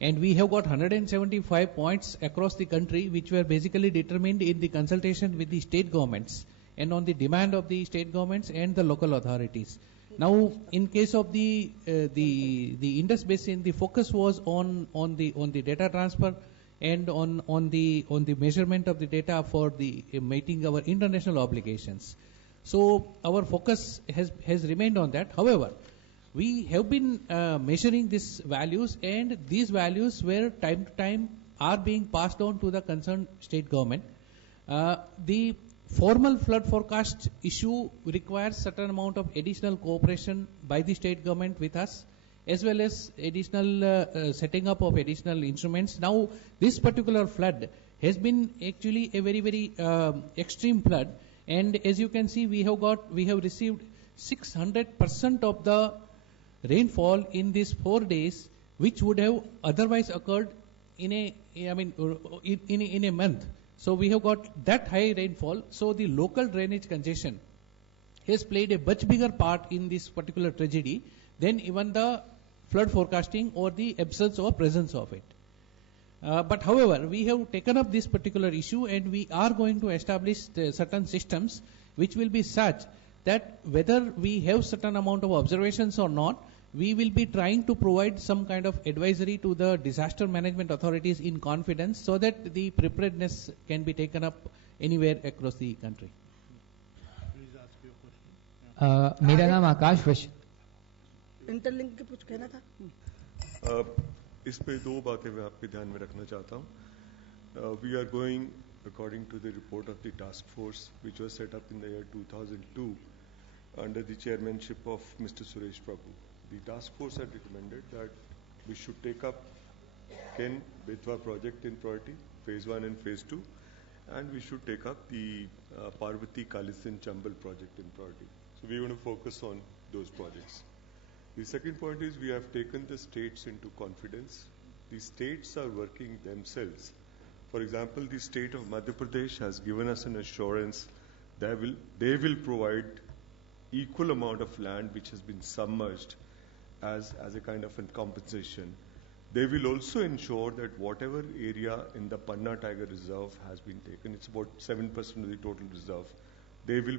and we have got 175 points across the country, which were basically determined in the consultation with the state governments and on the demand of the state governments and the local authorities. Now, in case of the Indus Basin, the focus was on the data transfer and on the measurement of the data for the meeting our international obligations. So our focus has remained on that. However, we have been measuring these values, and these values were time to time are being passed on to the concerned state government. The formal flood forecast issue requires certain amount of additional cooperation by the state government with us, as well as additional setting up of additional instruments. Now, this particular flood has been actually a very, very extreme flood, and as you can see, we have received 600% of the rainfall in these 4 days, which would have otherwise occurred in a month. So we have got that high rainfall. So the local drainage congestion has played a much bigger part in this particular tragedy than even the flood forecasting or the absence or presence of it. But however, we have taken up this particular issue, and we are going to establish certain systems which will be such that whether we have certain amount of observations or not, we will be trying to provide some kind of advisory to the disaster management authorities in confidence, so that the preparedness can be taken up anywhere across the country. Please ask your question. मेरा नाम आकाश वश। इंटरलिंक के कुछ कहना था? इस पे दो बातें मैं आपके ध्यान में रखना चाहता हूँ. We are going according to the report of the task force which was set up in the year 2002 under the chairmanship of Mr. Suresh Prabhu. The task force had recommended that we should take up Ken-Betwa project in priority, phase 1 and phase 2, and we should take up the Parvati-Kalisin Chambal project in priority. So we want to focus on those projects. The second point is we have taken the states into confidence. The states are working themselves For example, the state of Madhya Pradesh has given us an assurance that they will provide equal amount of land which has been submerged as a kind of a compensation. They will also ensure that whatever area in the Panna Tiger Reserve has been taken, it's about 7% of the total reserve, they will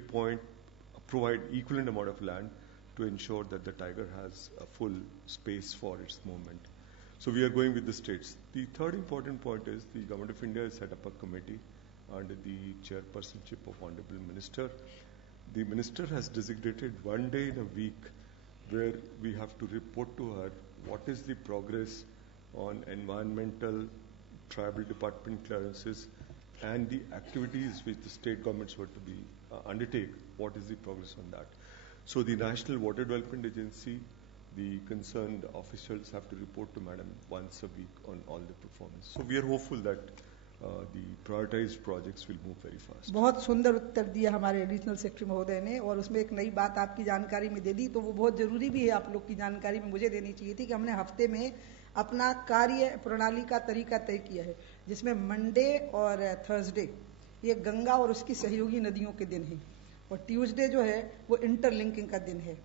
provide equivalent amount of land to ensure that the tiger has a full space for its movement. So we are going with the states. The third important point is the Government of India has set up a committee under the chairpersonship of Honorable Minister. The Minister has designated one day in a week where we have to report to her what is the progress on environmental, tribal department clearances, and the activities which the state governments were to be undertake. What is the progress on that? So the National Water Development Agency, the concerned officials have to report to Madam once a week on all the performance. So we are hopeful that the prioritized projects will move very fast. बहुत सुंदर उत्तर दिया हमारे एडिशनल सेक्रेटरी महोदय ने, और उसमें एक नई बात आपकी जानकारी में दे दी, तो वो बहुत जरूरी भी है आप लोग की जानकारी में मुझे देनी चाहिए थी कि हमने हफ्ते में अपना कार्य प्रणाली का तरीका तय किया है, जिसमें मंडे और थर्सडे ये गंगा और उसकी सहयोगी नदियों के दिन है, और ट्यूसडे जो है वो इंटरलिंकिंग का दिन है,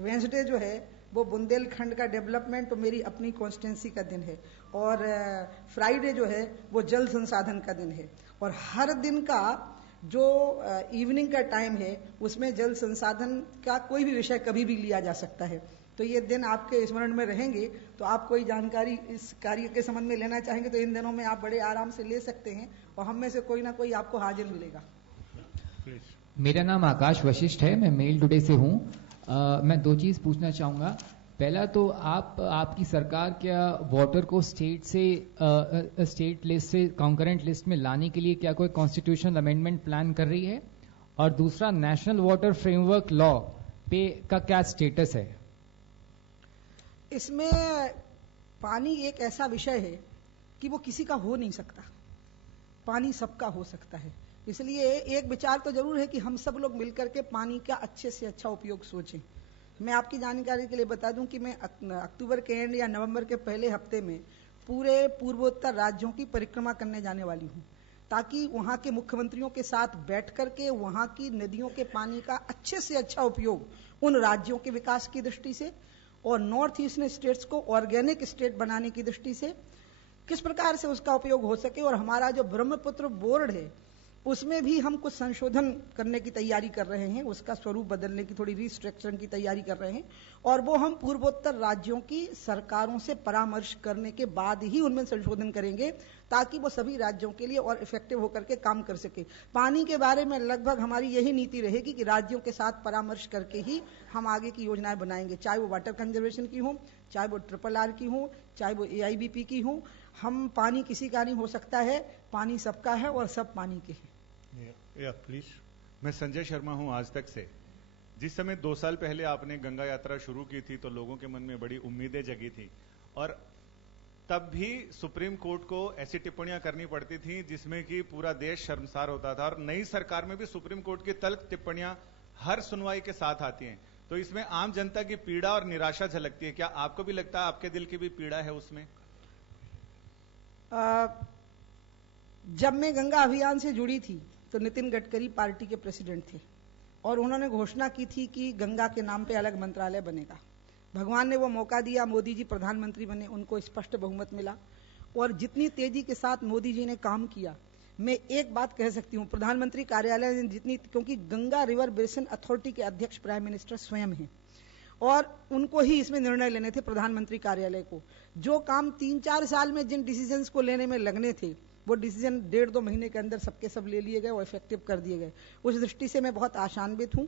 वेंसडे जो है वो बुंदेलखंड का डेवलपमेंट और मेरी अपनी कॉन्स्टिट्यूंसी का दिन है, और फ्राइडे जो है वो जल संसाधन का दिन है, और हर दिन का जो इवनिंग का टाइम है उसमें जल संसाधन का कोई भी विषय कभी भी लिया जा सकता है। तो ये दिन आपके स्मरण में रहेंगे, तो आप कोई जानकारी इस कार्य के संबंध में लेना चाहेंगे तो इन दिनों में आप बड़े आराम से ले सकते हैं, और हम में से कोई ना कोई आपको हाजिर मिलेगा। मेरा नाम आकाश वशिष्ठ है, मैं मेल टुडे से हूँ। मैं दो चीज पूछना चाहूंगा। पहला तो आपकी सरकार क्या वाटर को स्टेट लिस्ट से कॉन्करेंट लिस्ट में लाने के लिए क्या कोई कॉन्स्टिट्यूशनल अमेंडमेंट प्लान कर रही है? और दूसरा, नेशनल वाटर फ्रेमवर्क लॉ पे का क्या स्टेटस है? इसमें पानी एक ऐसा विषय है कि वो किसी का हो नहीं सकता, पानी सबका हो सकता है। इसलिए एक विचार तो जरूर है कि हम सब लोग मिलकर के पानी का अच्छे से अच्छा उपयोग सोचें। मैं आपकी जानकारी के लिए बता दूं कि मैं अक्टूबर के एंड या नवंबर के पहले हफ्ते में पूरे पूर्वोत्तर राज्यों की परिक्रमा करने जाने वाली हूं, ताकि वहां के मुख्यमंत्रियों के साथ बैठ करके वहां की नदियों के पानी का अच्छे से अच्छा उपयोग उन राज्यों के विकास की दृष्टि से और नॉर्थ ईस्टर्न स्टेट्स को ऑर्गेनिक स्टेट बनाने की दृष्टि से किस प्रकार से उसका उपयोग हो सके। और हमारा जो ब्रह्मपुत्र बोर्ड है उसमें भी हम कुछ संशोधन करने की तैयारी कर रहे हैं, उसका स्वरूप बदलने की, थोड़ी रिस्ट्रक्चरिंग की तैयारी कर रहे हैं, और वो हम पूर्वोत्तर राज्यों की सरकारों से परामर्श करने के बाद ही उनमें संशोधन करेंगे, ताकि वो सभी राज्यों के लिए और इफेक्टिव होकर के काम कर सके। पानी के बारे में लगभग हमारी यही नीति रहेगी कि राज्यों के साथ परामर्श करके ही हम आगे की योजनाएं बनाएंगे, चाहे वो वाटर कंजर्वेशन की हो, चाहे वो RRR की हो, चाहे वो AIBP की हो। हम पानी किसी का नहीं हो सकता है, पानी सबका है और सब पानी के हैं। प्लीज। मैं संजय शर्मा हूं आज तक से। जिस समय 2 साल पहले आपने गंगा यात्रा शुरू की थी तो लोगों के मन में बड़ी उम्मीदें जगी थी, और तब भी सुप्रीम कोर्ट को ऐसी टिप्पणियां करनी पड़ती थी जिसमें कि पूरा देश शर्मसार होता था, और नई सरकार में भी सुप्रीम कोर्ट की तल्ख टिप्पणियां हर सुनवाई के साथ आती हैं। तो इसमें आम जनता की पीड़ा और निराशा झलकती है। क्या आपको भी लगता है आपके दिल की भी पीड़ा है उसमें? जब मैं गंगा अभियान से जुड़ी थी तो नितिन गडकरी पार्टी के प्रेसिडेंट थे, और उन्होंने घोषणा की थी कि गंगा के नाम पे अलग मंत्रालय बनेगा। भगवान ने वो मौका दिया, मोदी जी प्रधानमंत्री बने, उनको स्पष्ट बहुमत मिला, और जितनी तेजी के साथ मोदी जी ने काम किया, मैं एक बात कह सकती हूँ, प्रधानमंत्री कार्यालय ने जितनी, क्योंकि गंगा रिवर बेसिन अथॉरिटी के अध्यक्ष प्राइम मिनिस्टर स्वयं हैं, और उनको ही इसमें निर्णय लेने थे प्रधानमंत्री कार्यालय को। जो काम 3-4 साल में जिन डिसीजंस को लेने में लगने थे, वो डिसीजन 1.5-2 महीने के अंदर सबके सब ले लिए गए और इफेक्टिव कर दिए गए। उस दृष्टि से मैं बहुत आशान्वित हूँ।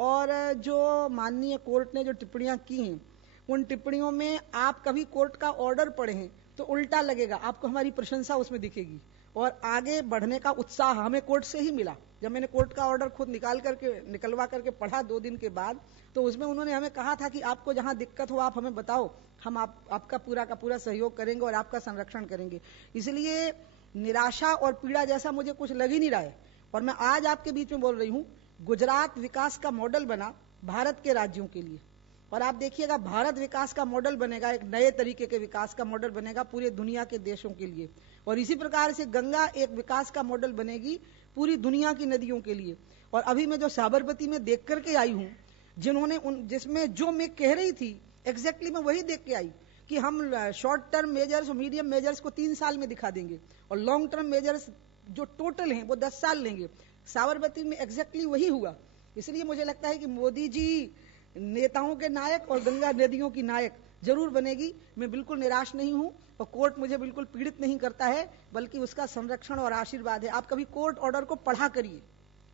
और जो माननीय कोर्ट ने जो टिप्पणियां की हैं, उन टिप्पणियों में आप कभी कोर्ट का ऑर्डर पढ़े हैं तो उल्टा लगेगा, आपको हमारी प्रशंसा उसमें दिखेगी, और आगे बढ़ने का उत्साह हमें कोर्ट से ही मिला। जब मैंने कोर्ट का ऑर्डर खुद निकलवा करके पढ़ा 2 दिन के बाद, तो उसमें उन्होंने हमें कहा था कि आपको जहां दिक्कत हो आप हमें बताओ, हम आपका पूरा का पूरा सहयोग करेंगे और आपका संरक्षण करेंगे। इसलिए निराशा और पीड़ा जैसा मुझे कुछ लग ही नहीं रहा है। और मैं आज आपके बीच में बोल रही हूं, गुजरात विकास का मॉडल बना भारत के राज्यों के लिए, और आप देखिएगा भारत विकास का मॉडल बनेगा, एक नए तरीके के विकास का मॉडल बनेगा पूरे दुनिया के देशों के लिए। और इसी प्रकार से गंगा एक विकास का मॉडल बनेगी पूरी दुनिया की नदियों के लिए। और अभी मैं जो साबरमती में देख करके आई हूं, जिन्होंने जिसमें जो मैं कह रही थी एग्जैक्टली मैं वही देख के आई कि हम शॉर्ट टर्म मेजर्स और मीडियम मेजर्स को 3 साल में दिखा देंगे और लॉन्ग टर्म मेजर्स जो टोटल हैं वो 10 साल लेंगे। साबरमती में एग्जैक्टली वही हुआ। इसलिए मुझे लगता है कि मोदी जी नेताओं के नायक और गंगा नदियों की नायक जरूर बनेगी। मैं बिल्कुल निराश नहीं हूं और कोर्ट मुझे बिल्कुल पीड़ित नहीं करता है, बल्कि उसका संरक्षण और आशीर्वाद है। आप कभी कोर्ट ऑर्डर को पढ़ा करिए,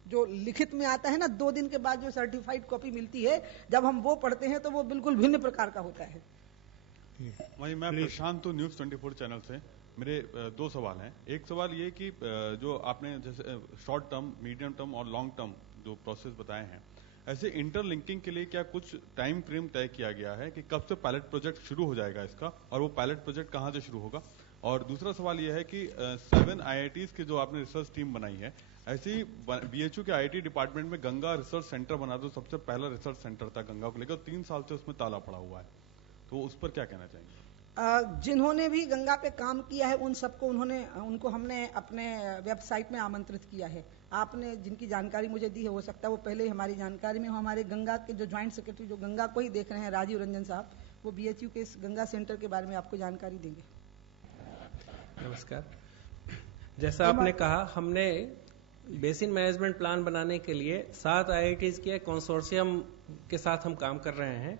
जो लिखित में आता है ना, 2 दिन के बाद जो सर्टिफाइड कॉपी मिलती है, जब हम वो पढ़ते हैं तो वो बिल्कुल भिन्न प्रकार का होता है। वही मैं प्रशांत हूँ न्यूज 24 चैनल से। मेरे 2 सवाल हैं। एक सवाल ये कि जो आपने जैसे शॉर्ट टर्म, मीडियम टर्म और लॉन्ग टर्म जो प्रोसेस बताए हैं, ऐसे इंटरलिंकिंग के लिए क्या कुछ टाइम फ्रेम तय किया गया है कि कब से पायलट प्रोजेक्ट शुरू हो जाएगा इसका, और वो पायलट प्रोजेक्ट कहाँ से शुरू होगा? और दूसरा सवाल यह है कि 7 IITs की जो आपने रिसर्च टीम बनाई है, ऐसी BHU के IIT डिपार्टमेंट में गंगा रिसर्च सेंटर बना दो, सबसे पहला रिसर्च सेंटर था गंगा को लेकर, 3 साल से उसमें ताला पड़ा हुआ है, तो उस पर क्या कहना चाहेंगे? जिन्होंने भी गंगा पे काम किया है उन सबको उनको हमने अपने वेबसाइट में आमंत्रित किया है। आपने जिनकी जानकारी मुझे दी है, हो सकता है वो पहले ही हमारी जानकारी में हो। हमारे गंगा के जो ज्वाइंट सेक्रेटरी जो गंगा को ही देख रहे हैं, राजीव रंजन साहब, वो BHU के इस गंगा सेंटर के बारे में आपको जानकारी देंगे। नमस्कार। जैसा आपने कहा, हमने बेसिन मैनेजमेंट प्लान बनाने के लिए 7 IITs के कंसोर्शियम के साथ हम काम कर रहे हैं।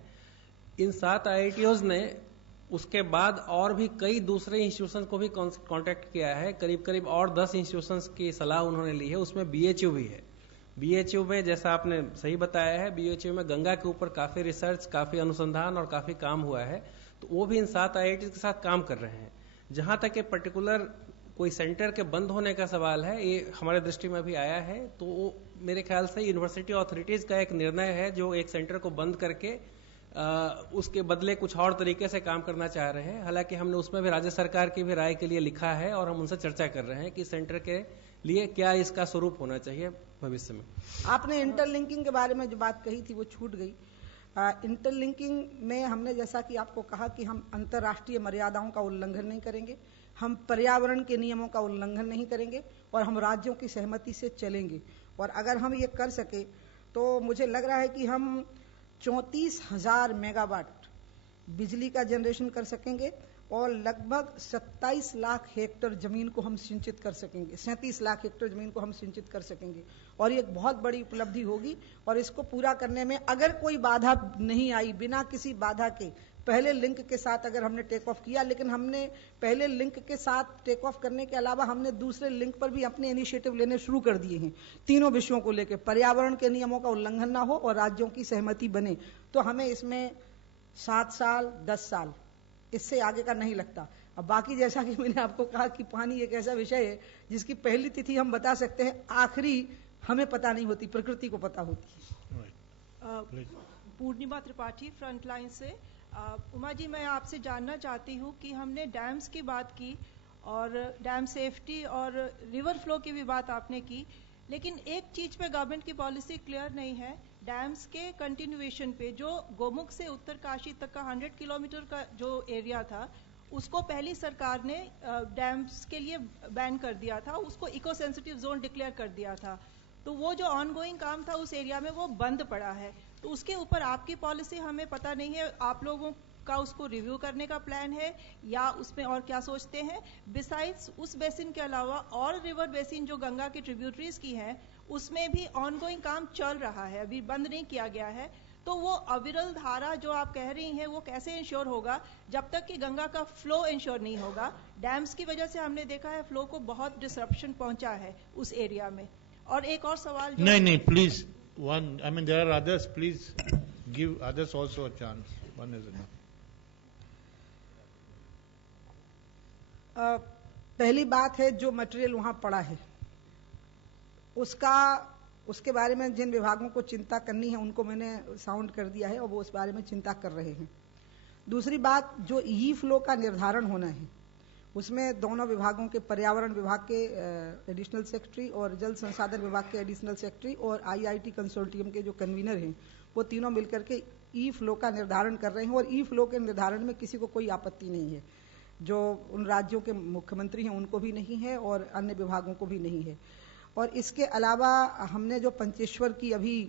इन 7 IITs ने उसके बाद और भी कई दूसरे इंस्टीट्यूशंस को भी कांटेक्ट किया है। करीब करीब और 10 इंस्टीट्यूशंस की सलाह उन्होंने ली है, उसमें BHU भी है। BHU में जैसा आपने सही बताया है, BHU में गंगा के ऊपर काफी रिसर्च, काफी अनुसंधान और काफी काम हुआ है, तो वो भी इन 7 IITs के साथ काम कर रहे हैं। जहां तक एक पर्टिकुलर कोई सेंटर के बंद होने का सवाल है, ये हमारे दृष्टि में भी आया है, तो वो मेरे ख्याल से यूनिवर्सिटी अथॉरिटीज का एक निर्णय है जो एक सेंटर को बंद करके उसके बदले कुछ और तरीके से काम करना चाह रहे हैं। हालांकि हमने उसमें भी राज्य सरकार की भी राय के लिए लिखा है और हम उनसे चर्चा कर रहे हैं कि सेंटर के लिए क्या इसका स्वरूप होना चाहिए भविष्य में। आपने इंटरलिंकिंग के बारे में जो बात कही थी वो छूट गई। इंटरलिंकिंग में हमने जैसा कि आपको कहा कि हम अंतर्राष्ट्रीय मर्यादाओं का उल्लंघन नहीं करेंगे, हम पर्यावरण के नियमों का उल्लंघन नहीं करेंगे और हम राज्यों की सहमति से चलेंगे। और अगर हम ये कर सके तो मुझे लग रहा है कि हम 34,000 मेगावाट बिजली का जनरेशन कर सकेंगे और लगभग 27 लाख हेक्टेयर जमीन को हम सिंचित कर सकेंगे, 37 लाख हेक्टेयर जमीन को हम सिंचित कर सकेंगे। और ये एक बहुत बड़ी उपलब्धि होगी। और इसको पूरा करने में अगर कोई बाधा नहीं आई, बिना किसी बाधा के पहले लिंक के साथ अगर हमने टेक ऑफ किया, लेकिन हमने पहले लिंक के साथ टेक ऑफ करने के अलावा हमने दूसरे लिंक पर भी अपने इनिशिएटिव लेने शुरू कर दिए हैं, तीनों विषयों को लेकर। पर्यावरण के नियमों का उल्लंघन ना हो और राज्यों की सहमति बने, तो हमें इसमें 7 साल 10 साल इससे आगे का नहीं लगता। अब बाकी जैसा कि मैंने आपको कहा कि पानी एक ऐसा विषय है जिसकी पहली तिथि हम बता सकते हैं, आखिरी हमें पता नहीं होती, प्रकृति को पता होती है। पूर्णिमा त्रिपाठी, फ्रंटलाइन से। उमा जी, मैं आपसे जानना चाहती हूँ कि हमने डैम्स की बात की और डैम सेफ्टी और रिवर फ्लो की भी बात आपने की, लेकिन एक चीज पे गवर्नमेंट की पॉलिसी क्लियर नहीं है। डैम्स के कंटिन्यूएशन पे जो गोमुख से उत्तरकाशी तक का 100 किलोमीटर का जो एरिया था, उसको पहली सरकार ने डैम्स के लिए बैन कर दिया था, उसको इको सेंसिटिव जोन डिक्लेयर कर दिया था। तो वो जो ऑनगोइंग काम था उस एरिया में वो बंद पड़ा है। तो उसके ऊपर आपकी पॉलिसी हमें पता नहीं है, आप लोगों का उसको रिव्यू करने का प्लान है या उसमें और क्या सोचते हैं? बिसाइड्स उस बेसिन के अलावा और रिवर बेसिन जो गंगा की ट्रिब्यूटरीज की हैं, उसमें भी ऑनगोइंग काम चल रहा है, अभी बंद नहीं किया गया है। तो वो अविरल धारा जो आप कह रही हैं वो कैसे इंश्योर होगा जब तक कि गंगा का फ्लो इंश्योर नहीं होगा? डैम्स की वजह से हमने देखा है फ्लो को बहुत डिसरप्शन पहुंचा है उस एरिया में। और एक और सवाल नहीं please, one, I mean there are others, please give others also a chance. One is enough. पहली बात है जो मटेरियल वहां पड़ा है उसके बारे में जिन विभागों को चिंता करनी है उनको मैंने साउंड कर दिया है और वो उस बारे में चिंता कर रहे हैं। दूसरी बात, जो ई फ्लो का निर्धारण होना है उसमें दोनों विभागों के, पर्यावरण विभाग के एडिशनल सेक्रेटरी और जल संसाधन विभाग के एडिशनल सेक्रेटरी और IIT कंसोर्टियम के जो कन्वीनर हैं, वो तीनों मिलकर के ई फ्लो का निर्धारण कर रहे हैं और ई फ्लो के निर्धारण में किसी को कोई आपत्ति नहीं है। जो उन राज्यों के मुख्यमंत्री हैं उनको भी नहीं है और अन्य विभागों को भी नहीं है। और इसके अलावा हमने जो पंचेश्वर की अभी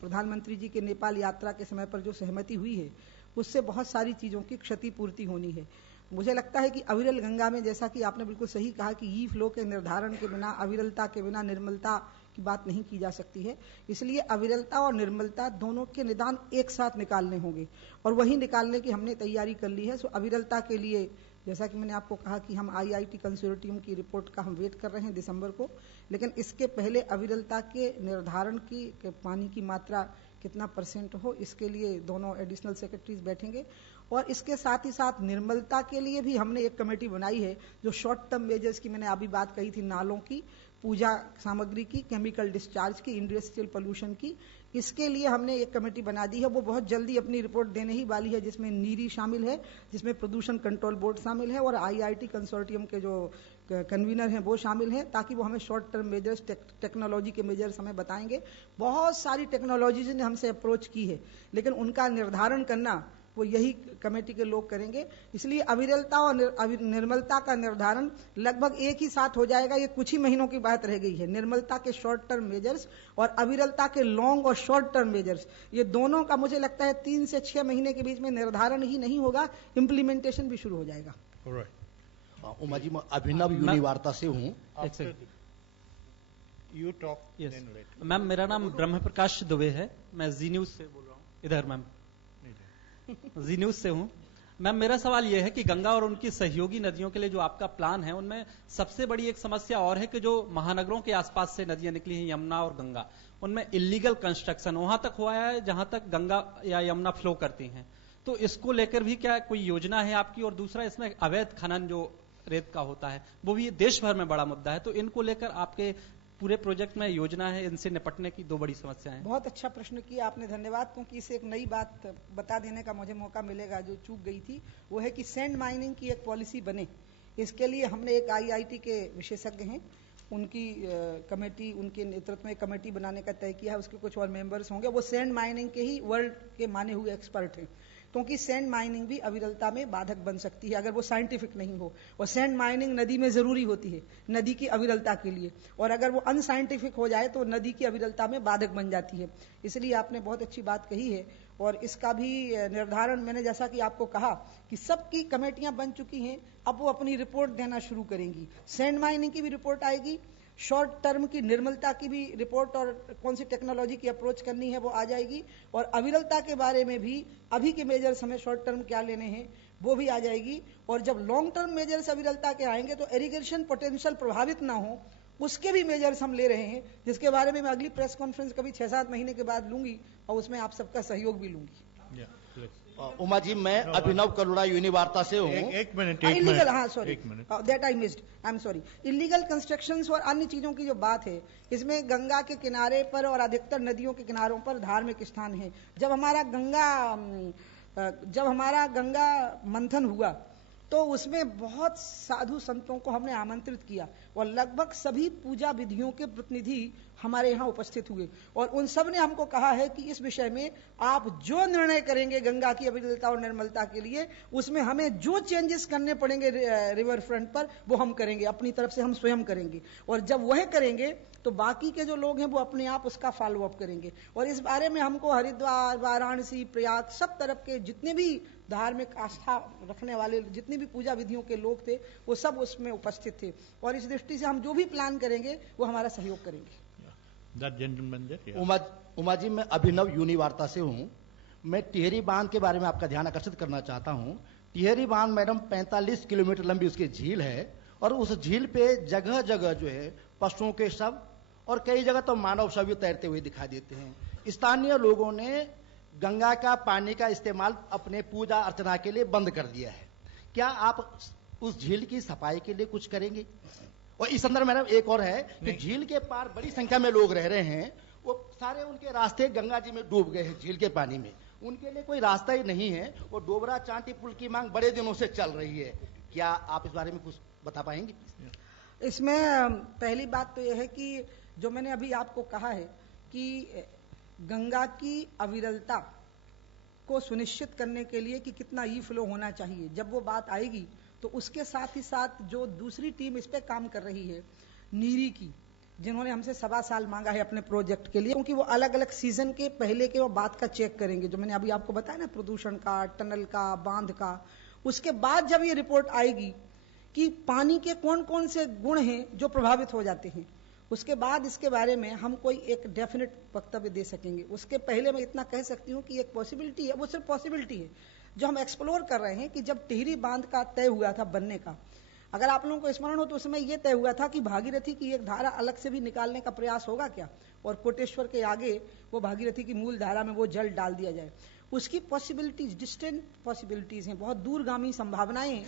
प्रधानमंत्री जी के नेपाल यात्रा के समय पर जो सहमति हुई है उससे बहुत सारी चीज़ों की क्षतिपूर्ति होनी है। मुझे लगता है कि अविरल गंगा में, जैसा कि आपने बिल्कुल सही कहा कि ई फ्लो के निर्धारण के बिना, अविरलता के बिना निर्मलता की बात नहीं की जा सकती है। इसलिए अविरलता और निर्मलता दोनों के निदान एक साथ निकालने होंगे और वही निकालने की हमने तैयारी कर ली है। सो अविरलता के लिए जैसा कि मैंने आपको कहा कि हम IIT कंसोर्टियम की रिपोर्ट का हम वेट कर रहे हैं दिसंबर को, लेकिन इसके पहले अविरलता के निर्धारण की पानी की मात्रा कितना % हो, इसके लिए दोनों एडिशनल सेक्रेटरीज बैठेंगे। और इसके साथ ही साथ निर्मलता के लिए भी हमने एक कमेटी बनाई है जो शॉर्ट टर्म मेजर्स की मैंने अभी बात कही थी, नालों की, पूजा सामग्री की, केमिकल डिस्चार्ज की, इंडस्ट्रियल पोल्यूशन की, इसके लिए हमने एक कमेटी बना दी है। वो बहुत जल्दी अपनी रिपोर्ट देने ही वाली है, जिसमें नीरी शामिल है, जिसमें प्रदूषण कंट्रोल बोर्ड शामिल है और IIT कंसोर्टियम के जो कन्वीनर हैं वो शामिल हैं, ताकि वो हमें शॉर्ट टर्म मेजर्स, टेक्नोलॉजी के मेजर्स हमें बताएंगे। बहुत सारी टेक्नोलॉजीज ने हमसे अप्रोच की है, लेकिन उनका निर्धारण करना वो यही कमेटी के लोग करेंगे। इसलिए अविरलता और निर्मलता का निर्धारण लगभग एक ही साथ हो जाएगा। ये कुछ ही महीनों की बात रह गई है। निर्मलता के शॉर्ट टर्म मेजर्स और अविरलता के लॉन्ग और शॉर्ट टर्म मेजर्स, ये दोनों का मुझे लगता है 3 से 6 महीने के बीच में निर्धारण ही नहीं होगा, इम्प्लीमेंटेशन भी शुरू हो जाएगा। उमा जी, मैं अभिनव यूनिवार्ता से हूँ। मैम, मेरा नाम ब्रह्म प्रकाश दुबे है, मैं जी न्यूज से बोल रहा हूँ। इधर मैम, जी न्यूज से हूँ। मैम, मेरा सवाल यह है कि गंगा और उनकी सहयोगी नदियों के लिए जो आपका प्लान है, उनमें सबसे बड़ी एक समस्या और है कि जो महानगरों के आसपास से नदियां निकली हैं, यमुना और गंगा, उनमें इलीगल कंस्ट्रक्शन वहां तक हुआ है जहां तक गंगा या यमुना फ्लो करती हैं। तो इसको लेकर भी क्या कोई योजना है आपकी? और दूसरा, इसमें अवैध खनन जो रेत का होता है वो भी देश भर में बड़ा मुद्दा है, तो इनको लेकर आपके पूरे प्रोजेक्ट में योजना है इनसे निपटने की? 2 बड़ी समस्याएं। बहुत अच्छा प्रश्न किया आपने, धन्यवाद, क्योंकि इसे एक नई बात बता देने का मुझे मौका मिलेगा जो चूक गई थी। वो है कि सैंड माइनिंग की एक पॉलिसी बने। इसके लिए हमने एक IIT के विशेषज्ञ हैं, उनकी कमेटी, उनके नेतृत्व में कमेटी बनाने का तय किया है। उसके कुछ और मेंबर्स होंगे, वो सैंड माइनिंग के ही वर्ल्ड के माने हुए एक्सपर्ट हैं, क्योंकि सैंड माइनिंग भी अविरलता में बाधक बन सकती है अगर वो साइंटिफिक नहीं हो। और सैंड माइनिंग नदी में जरूरी होती है नदी की अविरलता के लिए, और अगर वो अनसाइंटिफिक हो जाए तो नदी की अविरलता में बाधक बन जाती है। इसलिए आपने बहुत अच्छी बात कही है और इसका भी निर्धारण मैंने जैसा कि आपको कहा कि सबकी कमेटियां बन चुकी हैं, अब वो अपनी रिपोर्ट देना शुरू करेंगी। सैंड माइनिंग की भी रिपोर्ट आएगी, शॉर्ट टर्म की निर्मलता की भी रिपोर्ट और कौन सी टेक्नोलॉजी की अप्रोच करनी है वो आ जाएगी, और अविरलता के बारे में भी अभी के मेजर्स हमें शॉर्ट टर्म क्या लेने हैं वो भी आ जाएगी। और जब लॉन्ग टर्म मेजर्स अविरलता के आएंगे तो इरिगेशन पोटेंशियल प्रभावित ना हो उसके भी मेजर्स हम ले रहे हैं, जिसके बारे में मैं अगली प्रेस कॉन्फ्रेंस कभी 6-7 महीने के बाद लूंगी और उसमें आप सबका सहयोग भी लूंगी। उमा जी, मैं अभिनव करुणा यूनिवार्ता से हूँ। एक मिनट, हाँ sorry, that I missed, I am sorry. Illegal constructions और अन्य चीजों की जो बात है, इसमें गंगा के किनारे पर और अधिकतर नदियों के किनारों पर धार्मिक स्थान है। जब हमारा गंगा मंथन हुआ तो उसमें बहुत साधु संतों को हमने आमंत्रित किया और लगभग सभी पूजा विधियों के प्रतिनिधि हमारे यहाँ उपस्थित हुए, और उन सब ने हमको कहा है कि इस विषय में आप जो निर्णय करेंगे गंगा की अविरलता और निर्मलता के लिए, उसमें हमें जो चेंजेस करने पड़ेंगे रिवर फ्रंट पर वो हम करेंगे, अपनी तरफ से हम स्वयं करेंगे। और जब वह करेंगे तो बाकी के जो लोग हैं वो अपने आप उसका फॉलो अप करेंगे। और इस बारे में हमको हरिद्वार, वाराणसी, प्रयाग, सब तरफ के जितने भी धार्मिक आस्था रखने वाले जितनी भी पूजा विधियों के लोग थे वो सब उसमें उपस्थित थे, और इस दृष्टि से हम जो भी प्लान करेंगे वो हमारा सहयोग करेंगे। उमा जी, मैं अभिनव यूनिवार्ता से हूँ। मैं टिहरी बांध के बारे में आपका ध्यान आकर्षित करना चाहता हूँ। टिहरी बांध मैडम 45 किलोमीटर लंबी उसकी झील है, और उस झील पे जगह जगह जो है पशुओं के शव और कई जगह तो मानव शव तैरते हुए दिखाई देते हैं। स्थानीय लोगों ने गंगा का पानी का इस्तेमाल अपने पूजा अर्चना के लिए बंद कर दिया है। क्या आप उस झील की सफाई के लिए कुछ करेंगे? और इस संदर्भ में एक और है कि झील के पार बड़ी संख्या में लोग रह रहे हैं, वो सारे उनके रास्ते गंगा जी में डूब गए हैं झील के पानी में, उनके लिए कोई रास्ता ही नहीं है। वो डोबरा चांटी पुल की मांग बड़े दिनों से चल रही है। क्या आप इस बारे में कुछ बता पाएंगे? इसमें पहली बात तो यह है कि जो मैंने अभी आपको कहा है कि गंगा की अविरलता को सुनिश्चित करने के लिए कि कितना ई फ्लो होना चाहिए, जब वो बात आएगी तो उसके साथ ही साथ जो दूसरी टीम इस पे काम कर रही है नीरी की, जिन्होंने हमसे 1.25 साल मांगा है अपने प्रोजेक्ट के लिए, क्योंकि वो अलग अलग सीजन के पहले के वो बात का चेक करेंगे, जो मैंने अभी आपको बताया ना, प्रदूषण का, टनल का, बांध का। उसके बाद जब ये रिपोर्ट आएगी कि पानी के कौन कौन से गुण हैं जो प्रभावित हो जाते हैं, उसके बाद इसके बारे में हम कोई एक डेफिनेट वक्तव्य दे सकेंगे। उसके पहले मैं इतना कह सकती हूँ कि एक पॉसिबिलिटी है, वो सिर्फ पॉसिबिलिटी है जो हम एक्सप्लोर कर रहे हैं, कि जब टिहरी बांध का तय हुआ था बनने का, अगर आप लोगों को स्मरण हो तो उसमें यह तय हुआ था कि भागीरथी की एक धारा अलग से भी निकालने का प्रयास होगा क्या, और कोटेश्वर के आगे वो भागीरथी की मूल धारा में वो जल डाल दिया जाए। उसकी पॉसिबिलिटीज, डिस्टेंट पॉसिबिलिटीज हैं, बहुत दूरगामी संभावनाएं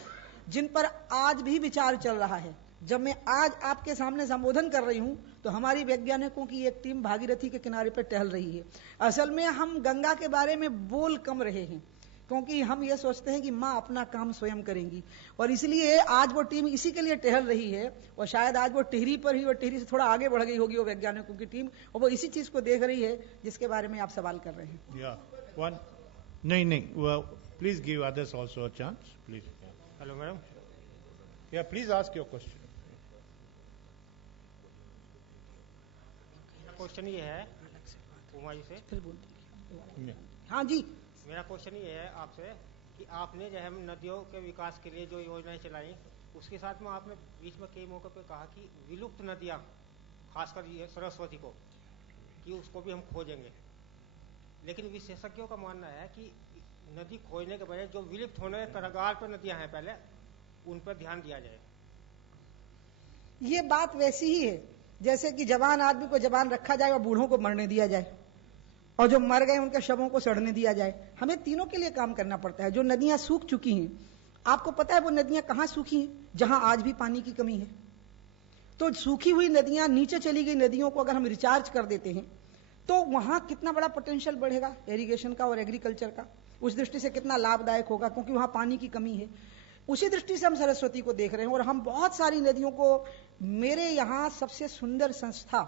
जिन पर आज भी विचार चल रहा है। जब मैं आज आपके सामने संबोधन कर रही हूं तो हमारी वैज्ञानिकों की एक टीम भागीरथी के किनारे पर टहल रही है। असल में हम गंगा के बारे में बोल कम रहे हैं, क्योंकि हम ये सोचते हैं कि माँ अपना काम स्वयं करेंगी, और इसलिए आज वो टीम इसी के लिए टहल रही है। और शायद आज वो टिहरी पर ही, और टिहरी से थोड़ा आगे बढ़ गई होगी वो वैज्ञानिकों की टीम, और वो इसी चीज को देख रही है जिसके बारे में आप सवाल कर रहे हैं। नहीं, please give others also a chance, please. Hello madam. या प्लीज आस्क योर क्वेश्चन। मेरा क्वेश्चन ये है उमा जी से। हाँ जी, मेरा क्वेश्चन ये है आपसे कि आपने जो है नदियों के विकास के लिए जो योजनाएं चलाई, उसके साथ में आपने बीच में कई मौके पे कहा कि विलुप्त नदियां, खासकर ये सरस्वती को, कि उसको भी हम खोजेंगे। लेकिन विशेषज्ञों का मानना है कि नदी खोजने के बजाय जो विलुप्त होने के कगार पर नदियां हैं पहले उन पर ध्यान दिया जाए। ये बात वैसी ही है जैसे कि जवान आदमी को जवान रखा जाए और बूढ़ों को मरने दिया जाए, और जो मर गए उनके शवों को सड़ने दिया जाए। हमें तीनों के लिए काम करना पड़ता है। जो नदियां सूख चुकी हैं, आपको पता है वो नदियां कहां सूखी हैं? जहां आज भी पानी की कमी है। तो सूखी हुई नदियां, नीचे चली गई नदियों को अगर हम रिचार्ज कर देते हैं तो वहां कितना बड़ा पोटेंशियल बढ़ेगा इरिगेशन का और एग्रीकल्चर का। उस दृष्टि से कितना लाभदायक होगा, क्योंकि वहां पानी की कमी है। उसी दृष्टि से हम सरस्वती को देख रहे हैं, और हम बहुत सारी नदियों को, मेरे यहाँ सबसे सुंदर संस्था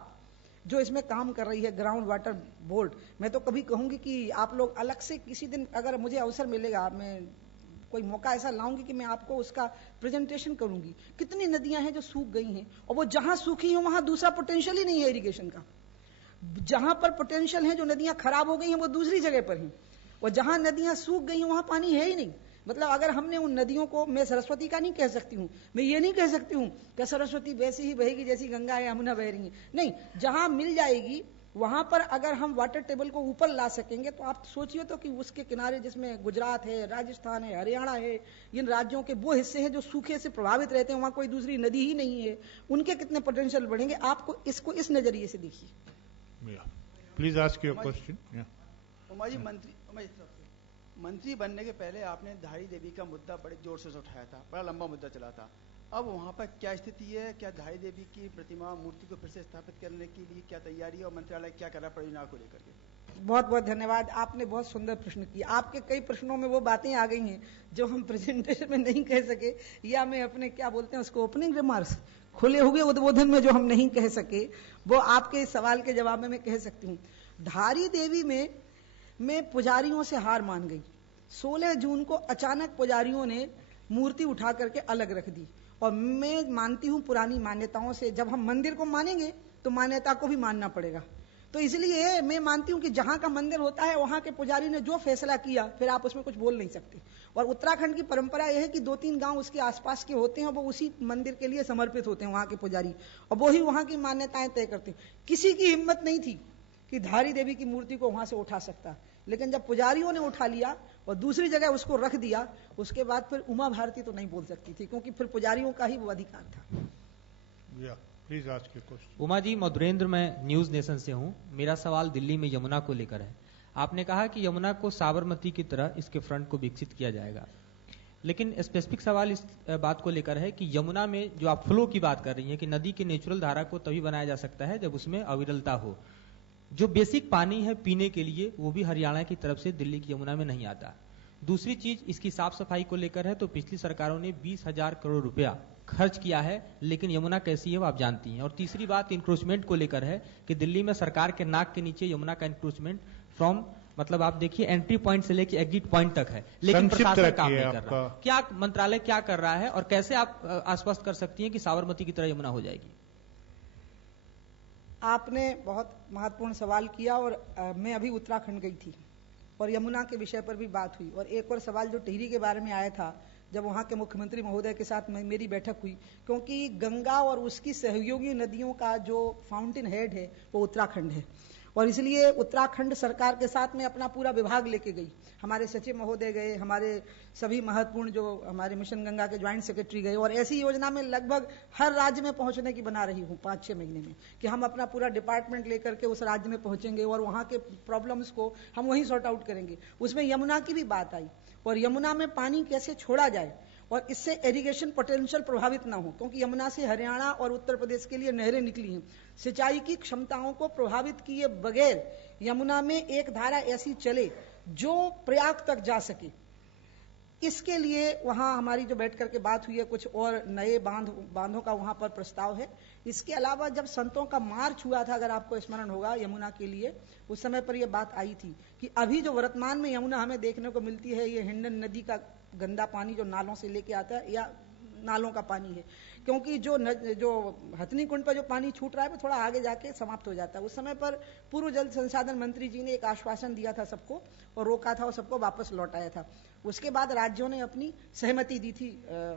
जो इसमें काम कर रही है, ग्राउंड वाटर बोर्ड, मैं तो कभी कहूंगी कि आप लोग अलग से किसी दिन अगर मुझे अवसर मिलेगा, मैं कोई मौका ऐसा लाऊंगी कि मैं आपको उसका प्रेजेंटेशन करूंगी। कितनी नदियां हैं जो सूख गई हैं, और वो जहां सूखी हैं वहां दूसरा पोटेंशियल ही नहीं है इरिगेशन का। जहां पर पोटेंशियल है, जो नदियां खराब हो गई हैं वो दूसरी जगह पर हैं, और जहां नदियां सूख गई हैं वहां पानी है ही नहीं। मतलब अगर हमने उन नदियों को, मैं सरस्वती का नहीं कह सकती हूँ, मैं ये नहीं कह सकती हूँ कि सरस्वती वैसी ही बहेगी जैसी गंगा या यमुना बह रही है, नहीं। जहां मिल जाएगी वहां पर अगर हम वाटर टेबल को ऊपर ला सकेंगे तो आप सोचिए तो कि उसके किनारे, जिसमें गुजरात है, राजस्थान है, हरियाणा है, इन राज्यों के वो हिस्से हैं जो सूखे से प्रभावित रहते हैं, वहां कोई दूसरी नदी ही नहीं है, उनके कितने पोटेंशियल बढ़ेंगे। आपको इसको इस नजरिए से देखिए। Please ask your question. Uma ji, मंत्री बनने के पहले आपने धारी देवी का मुद्दा बड़े जोर से उठाया था, बड़ा लंबा मुद्दा चला था। अब वहाँ पर क्या स्थिति है? क्या धारी देवी की प्रतिमा, मूर्ति को फिर से स्थापित करने के लिए क्या तैयारी है, और मंत्रालय क्या कर रहा है परियोजना को लेकर के? बहुत बहुत धन्यवाद, आपने बहुत सुंदर प्रश्न किया। आपके कई प्रश्नों में वो बातें आ गई हैं जो हम प्रेजेंटेशन में नहीं कह सके, या मैं अपने क्या बोलते हैं उसको, ओपनिंग रिमार्क्स, खुले हुए उद्बोधन में जो हम नहीं कह सके, वो आपके इस सवाल के जवाब में मैं कह सकती हूँ। धारी देवी में मैं पुजारियों से हार मान गई। 16 जून को अचानक पुजारियों ने मूर्ति उठा करके अलग रख दी, और मैं मानती हूं पुरानी मान्यताओं से, जब हम मंदिर को मानेंगे तो मान्यता को भी मानना पड़ेगा। तो इसलिए मैं मानती हूं कि जहां का मंदिर होता है वहां के पुजारी ने जो फैसला किया, फिर आप उसमें कुछ बोल नहीं सकते। और उत्तराखंड की परंपरा यह है कि 2-3 गांव उसके आसपास के होते हैं, और वो उसी मंदिर के लिए समर्पित होते हैं वहां के पुजारी, और वो ही वहां की मान्यताएं तय करते हैं। किसी की हिम्मत नहीं थी कि धारी देवी की मूर्ति को वहां से उठा सकता, लेकिन जब पुजारियों ने उठा लिया और दूसरी जगह उसको रख दिया, उसके बाद फिर उमा भारती तो नहीं बोल सकती थी, क्योंकि फिर पुजारियों का ही वो अधिकार था। Please ask your question. Uma ji, Madhurendra, मैं न्यूज नेशन से हूँ। मेरा सवाल दिल्ली में यमुना को लेकर है। आपने कहा कि यमुना को साबरमती की तरह इसके फ्रंट को विकसित किया जाएगा, लेकिन स्पेसिफिक सवाल इस बात को लेकर है कि यमुना में जो आप फ्लो की बात कर रही हैं कि नदी की नेचुरल धारा को तभी बनाया जा सकता है जब उसमें अविरलता हो। जो बेसिक पानी है पीने के लिए, वो भी हरियाणा की तरफ से दिल्ली की यमुना में नहीं आता। दूसरी चीज इसकी साफ सफाई को लेकर है, तो पिछली सरकारों ने 20,000 करोड़ रुपया खर्च किया है, लेकिन यमुना कैसी है वो आप जानती हैं। और तीसरी बात इंक्रोचमेंट को लेकर है कि दिल्ली में सरकार के नाक के नीचे यमुना का इंक्रोचमेंट फ्रॉम मतलब आप देखिए एंट्री पॉइंट से लेके एग्जिट पॉइंट तक है, लेकिन प्रशासन काम नहीं कर रहा। क्या मंत्रालय क्या कर रहा है और कैसे आप आश्वस्त कर सकती हैं कि साबरमती की तरह यमुना हो जाएगी? आपने बहुत महत्वपूर्ण सवाल किया और मैं अभी उत्तराखंड गई थी और यमुना के विषय पर भी बात हुई। और एक और सवाल जो टिहरी के बारे में आया था, जब वहाँ के मुख्यमंत्री महोदय के साथ मेरी बैठक हुई, क्योंकि गंगा और उसकी सहयोगी नदियों का जो फाउंटेन हेड है वो उत्तराखंड है और इसलिए उत्तराखंड सरकार के साथ में अपना पूरा विभाग लेके गई। हमारे सचिव महोदय गए, हमारे सभी महत्वपूर्ण जो हमारे मिशन गंगा के ज्वाइंट सेक्रेटरी गए और ऐसी योजना में लगभग हर राज्य में पहुंचने की बना रही हूँ 5-6 महीने में कि हम अपना पूरा डिपार्टमेंट लेकर के उस राज्य में पहुंचेंगे और वहाँ के प्रॉब्लम्स को हम वहीं सॉर्ट आउट करेंगे। उसमें यमुना की भी बात आई और यमुना में पानी कैसे छोड़ा जाए और इससे इरिगेशन पोटेंशियल प्रभावित ना हो, क्योंकि यमुना से हरियाणा और उत्तर प्रदेश के लिए नहरें निकली हैं। सिंचाई की क्षमताओं को प्रभावित किए बगैर यमुना में एक धारा ऐसी चले जो प्रयाग तक जा सके, इसके लिए वहां हमारी जो बैठ करके बात हुई है, कुछ और नए बांधों का वहां पर प्रस्ताव है। इसके अलावा जब संतों का मार्च हुआ था, अगर आपको स्मरण होगा यमुना के लिए, उस समय पर यह बात आई थी कि अभी जो वर्तमान में यमुना हमें देखने को मिलती है ये हिंडन नदी का गंदा पानी जो नालों से लेके आता है या नालों का पानी है, क्योंकि जो हथनी कुंड पर जो पानी छूट रहा है वो थोड़ा आगे जाके समाप्त हो जाता है। उस समय पर पूर्व जल संसाधन मंत्री जी ने एक आश्वासन दिया था सबको और रोका था और सबको वापस लौटाया था। उसके बाद राज्यों ने अपनी सहमति दी थी,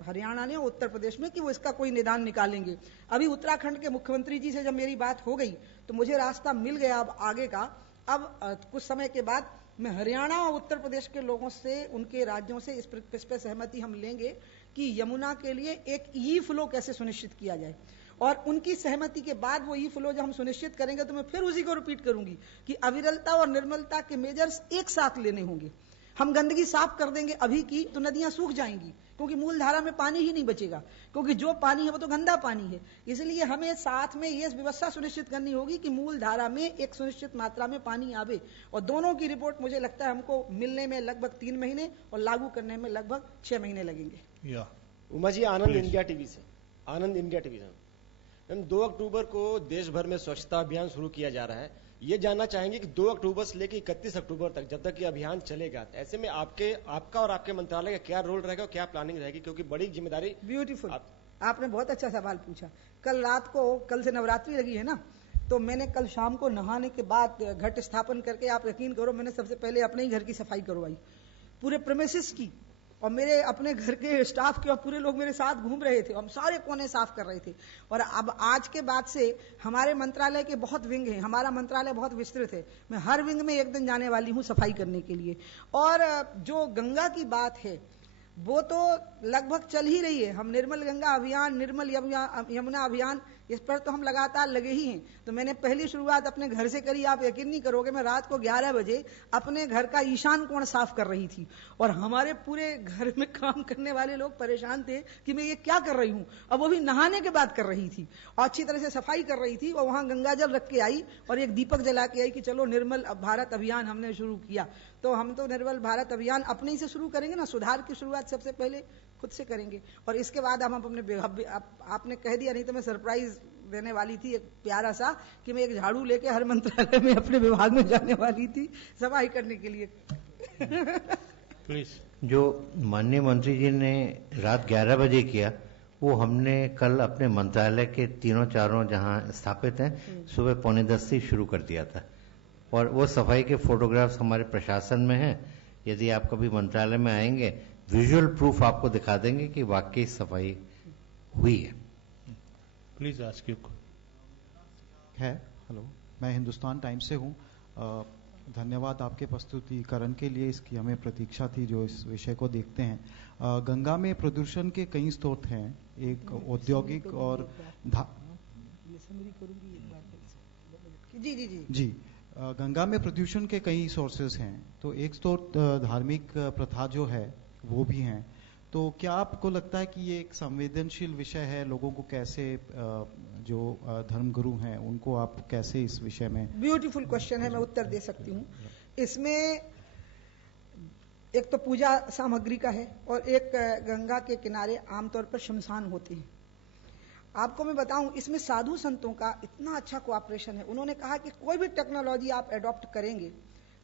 हरियाणा ने और उत्तर प्रदेश में, कि वो इसका कोई निदान निकालेंगे। अभी उत्तराखंड के मुख्यमंत्री जी से जब मेरी बात हो गई तो मुझे रास्ता मिल गया अब आगे का। अब कुछ समय के बाद मैं हरियाणा और उत्तर प्रदेश के लोगों से, उनके राज्यों से इस पर सहमति हम लेंगे कि यमुना के लिए एक ई फ्लो कैसे सुनिश्चित किया जाए और उनकी सहमति के बाद वो ई फ्लो जब हम सुनिश्चित करेंगे तो मैं फिर उसी को रिपीट करूंगी कि अविरलता और निर्मलता के मेजर्स एक साथ लेने होंगे। हम गंदगी साफ कर देंगे अभी की तो नदियां सूख जाएंगी, क्योंकि मूल धारा में पानी ही नहीं बचेगा, क्योंकि जो पानी है वो तो गंदा पानी है। इसलिए हमें साथ में ये व्यवस्था सुनिश्चित करनी होगी कि मूल धारा में एक सुनिश्चित मात्रा में पानी आवे और दोनों की रिपोर्ट मुझे लगता है हमको मिलने में लगभग 3 महीने और लागू करने में लगभग 6 महीने लगेंगे। उमा जी, आनंद इंडिया टीवी से। आनंद इंडिया टीवी से मैम, 2 अक्टूबर को देश भर में स्वच्छता अभियान शुरू किया जा रहा है। ये जानना चाहेंगे कि 2 अक्टूबर से लेकर 31 अक्टूबर तक जब तक ये अभियान चलेगा, ऐसे में आपका और आपके मंत्रालय का क्या रोल रहेगा और क्या प्लानिंग रहेगी, क्योंकि बड़ी जिम्मेदारी। ब्यूटीफुल, आपने बहुत अच्छा सवाल पूछा। कल से नवरात्रि लगी है ना, तो मैंने कल शाम को नहाने के बाद घट स्थापन करके, आप यकीन करो, मैंने सबसे पहले अपने ही घर की सफाई करवाई, पूरे प्रेमिसेस की, और मेरे अपने घर के स्टाफ के और पूरे लोग मेरे साथ घूम रहे थे, हम सारे कोने साफ कर रहे थे। और अब आज के बाद से हमारे मंत्रालय के बहुत विंग हैं, हमारा मंत्रालय बहुत विस्तृत है, मैं हर विंग में एक दिन जाने वाली हूं सफाई करने के लिए। और जो गंगा की बात है वो तो लगभग चल ही रही है। हम निर्मल गंगा अभियान, निर्मल यमुना अभियान, इस पर तो हम लगातार लगे ही हैं। तो मैंने पहली शुरुआत अपने घर से करी। आप यकीन नहीं करोगे, मैं रात को 11 बजे अपने घर का ईशान कोण साफ कर रही थी और हमारे पूरे घर में काम करने वाले लोग परेशान थे कि मैं ये क्या कर रही हूं। अब वो भी नहाने के बाद कर रही थी और अच्छी तरह से सफाई कर रही थी और वहां गंगा जल रख के आई और एक दीपक जला के आई कि चलो निर्मल भारत अभियान हमने शुरू किया। तो हम तो निर्मल भारत अभियान अपने ही से शुरू करेंगे ना, सुधार की शुरुआत सबसे पहले खुद से करेंगे और इसके बाद हम अपने, आपने कह दिया, नहीं तो मैं सरप्राइज देने वाली थी एक प्यारा सा कि मैं एक झाड़ू लेके हर मंत्रालय में अपने विभाग में जाने वाली थी सफाई करने के लिए। प्लीज। जो माननीय मंत्री जी ने रात 11 बजे किया, वो हमने कल अपने मंत्रालय के तीनों चारों जहां स्थापित हैं सुबह 9:45 से शुरू कर दिया था और वो सफाई के फोटोग्राफ्स हमारे प्रशासन में हैं। यदि आप कभी मंत्रालय में आएंगे, विजुअल प्रूफ आपको दिखा देंगे कि वाकई सफाई हुई है। प्लीज आस्क यू है। हेलो, मैं हिंदुस्तान टाइम्स से हूँ। धन्यवाद आपके प्रस्तुतिकरण के लिए, इसकी हमें प्रतीक्षा थी जो इस विषय को देखते हैं। गंगा में प्रदूषण के कई स्रोत हैं, एक औद्योगिक और जी गंगा में प्रदूषण के कई सोर्सेज हैं, तो एक स्रोत धार्मिक प्रथा जो है वो भी हैं। तो क्या आपको लगता है कि ये एक संवेदनशील विषय है? लोगों को कैसे, जो धर्मगुरु हैं उनको आप कैसे इस विषय में? ब्यूटीफुल क्वेश्चन है, मैं उत्तर दे सकती हूँ। इसमें एक तो पूजा सामग्री का है और एक गंगा के किनारे आमतौर पर शमशान होते हैं। आपको मैं बताऊं, इसमें साधु संतों का इतना अच्छा कोऑपरेशन है। उन्होंने कहा कि कोई भी टेक्नोलॉजी आप एडॉप्ट करेंगे,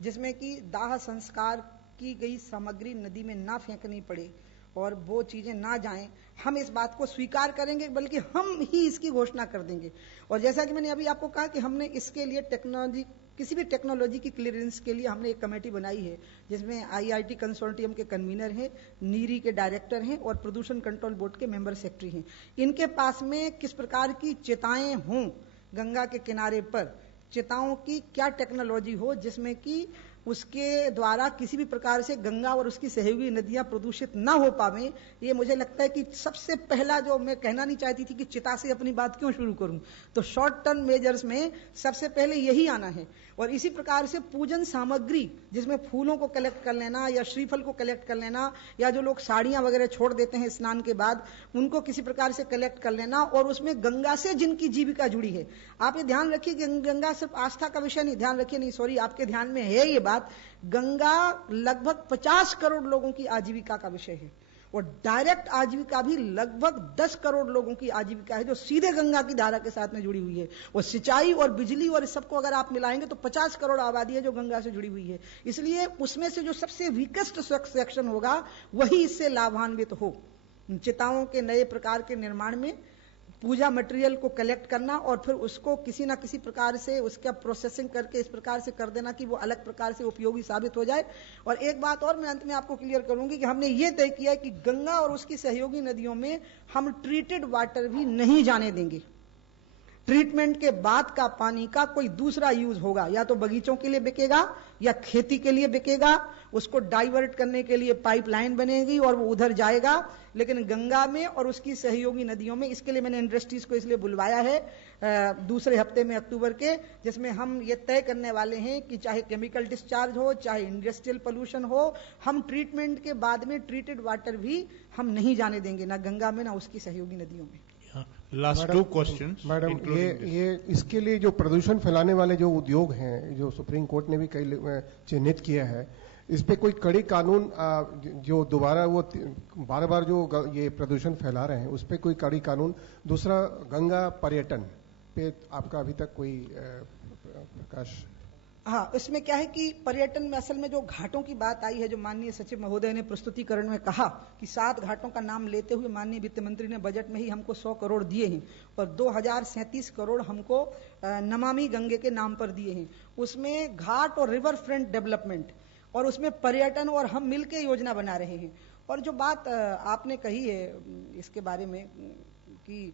जिसमें कि दाह संस्कार की गई सामग्री नदी में ना फेंकनी पड़े और वो चीजें ना जाएं, हम इस बात को स्वीकार करेंगे, बल्कि हम ही इसकी घोषणा कर देंगे। और जैसा कि मैंने अभी आपको कहा कि हमने इसके लिए टेक्नोलॉजी, किसी भी टेक्नोलॉजी की क्लियरेंस के लिए हमने एक कमेटी बनाई है, जिसमें IIT कंसोर्टियम के कन्वीनर हैं, नीरी के डायरेक्टर हैं और प्रदूषण कंट्रोल बोर्ड के मेंबर सेक्रेटरी हैं। इनके पास में किस प्रकार की चिताएं हों, गंगा के किनारे पर चिताओं की क्या टेक्नोलॉजी हो जिसमें कि उसके द्वारा किसी भी प्रकार से गंगा और उसकी सहयोगी नदियां प्रदूषित ना हो पावे। ये मुझे लगता है कि सबसे पहला, जो मैं कहना नहीं चाहती थी कि चिता से अपनी बात क्यों शुरू करूं, तो शॉर्ट टर्म मेजर्स में सबसे पहले यही आना है। और इसी प्रकार से पूजन सामग्री, जिसमें फूलों को कलेक्ट कर लेना या श्रीफल को कलेक्ट कर लेना, या जो लोग साड़ियां वगैरह छोड़ देते हैं स्नान के बाद, उनको किसी प्रकार से कलेक्ट कर लेना, और उसमें गंगा से जिनकी जीविका जुड़ी है। आप ये ध्यान रखिए कि गंगा सिर्फ आस्था का विषय नहीं, ध्यान रखिए नहीं, सॉरी, आपके ध्यान में है ये बात, गंगा लगभग 50 करोड़ लोगों की आजीविका का विषय है, और डायरेक्ट आजीविका भी लगभग 10 करोड़ लोगों की आजीविका है जो सीधे गंगा की धारा के साथ में जुड़ी हुई है। और सिंचाई और बिजली और इस सबको अगर आप मिलाएंगे तो 50 करोड़ आबादी है जो गंगा से जुड़ी हुई है। इसलिए उसमें से जो सबसे वीकेस्ट सेक्शन होगा वही इससे लाभान्वित हो। चिताओं के नए प्रकार के निर्माण में पूजा मटेरियल को कलेक्ट करना और फिर उसको किसी ना किसी प्रकार से उसका प्रोसेसिंग करके इस प्रकार से कर देना कि वो अलग प्रकार से उपयोगी साबित हो जाए। और एक बात और मैं अंत में आपको क्लियर करूंगी कि हमने ये तय किया है कि गंगा और उसकी सहयोगी नदियों में हम ट्रीटेड वाटर भी नहीं जाने देंगे। ट्रीटमेंट के बाद का पानी का कोई दूसरा यूज होगा, या तो बगीचों के लिए बिकेगा या खेती के लिए बिकेगा, उसको डाइवर्ट करने के लिए पाइपलाइन बनेगी और वो उधर जाएगा। लेकिन गंगा में और उसकी सहयोगी नदियों में, इसके लिए मैंने इंडस्ट्रीज को इसलिए बुलवाया है दूसरे हफ्ते में अक्टूबर के, जिसमें हम ये तय करने वाले हैं कि चाहे केमिकल डिस्चार्ज हो, चाहे इंडस्ट्रियल पोल्यूशन हो, हम ट्रीटमेंट के बाद में ट्रीटेड वाटर भी हम नहीं जाने देंगे, ना गंगा में ना उसकी सहयोगी नदियों में। लास्ट 2 क्वेश्चंस मैडम, ये इसके लिए जो प्रदूषण फैलाने वाले जो उद्योग हैं, जो सुप्रीम कोर्ट ने भी कई चिन्हित किया है, इस पे कोई कड़ी कानून जो दोबारा वो बार बार जो ये प्रदूषण फैला रहे हैं उस पे कोई कड़ी कानून। दूसरा, गंगा पर्यटन पे आपका अभी तक कोई प्रकाश? हाँ, इसमें क्या है कि पर्यटन में असल में जो घाटों की बात आई है, जो माननीय सचिव महोदय ने प्रस्तुतिकरण में कहा कि 7 घाटों का नाम लेते हुए माननीय वित्त मंत्री ने बजट में ही हमको 100 करोड़ दिए हैं और 2037 करोड़ हमको नमामि गंगे के नाम पर दिए हैं। उसमें घाट और रिवर फ्रंट डेवलपमेंट और उसमें पर्यटन और हम मिलकर योजना बना रहे हैं। और जो बात आपने कही है इसके बारे में कि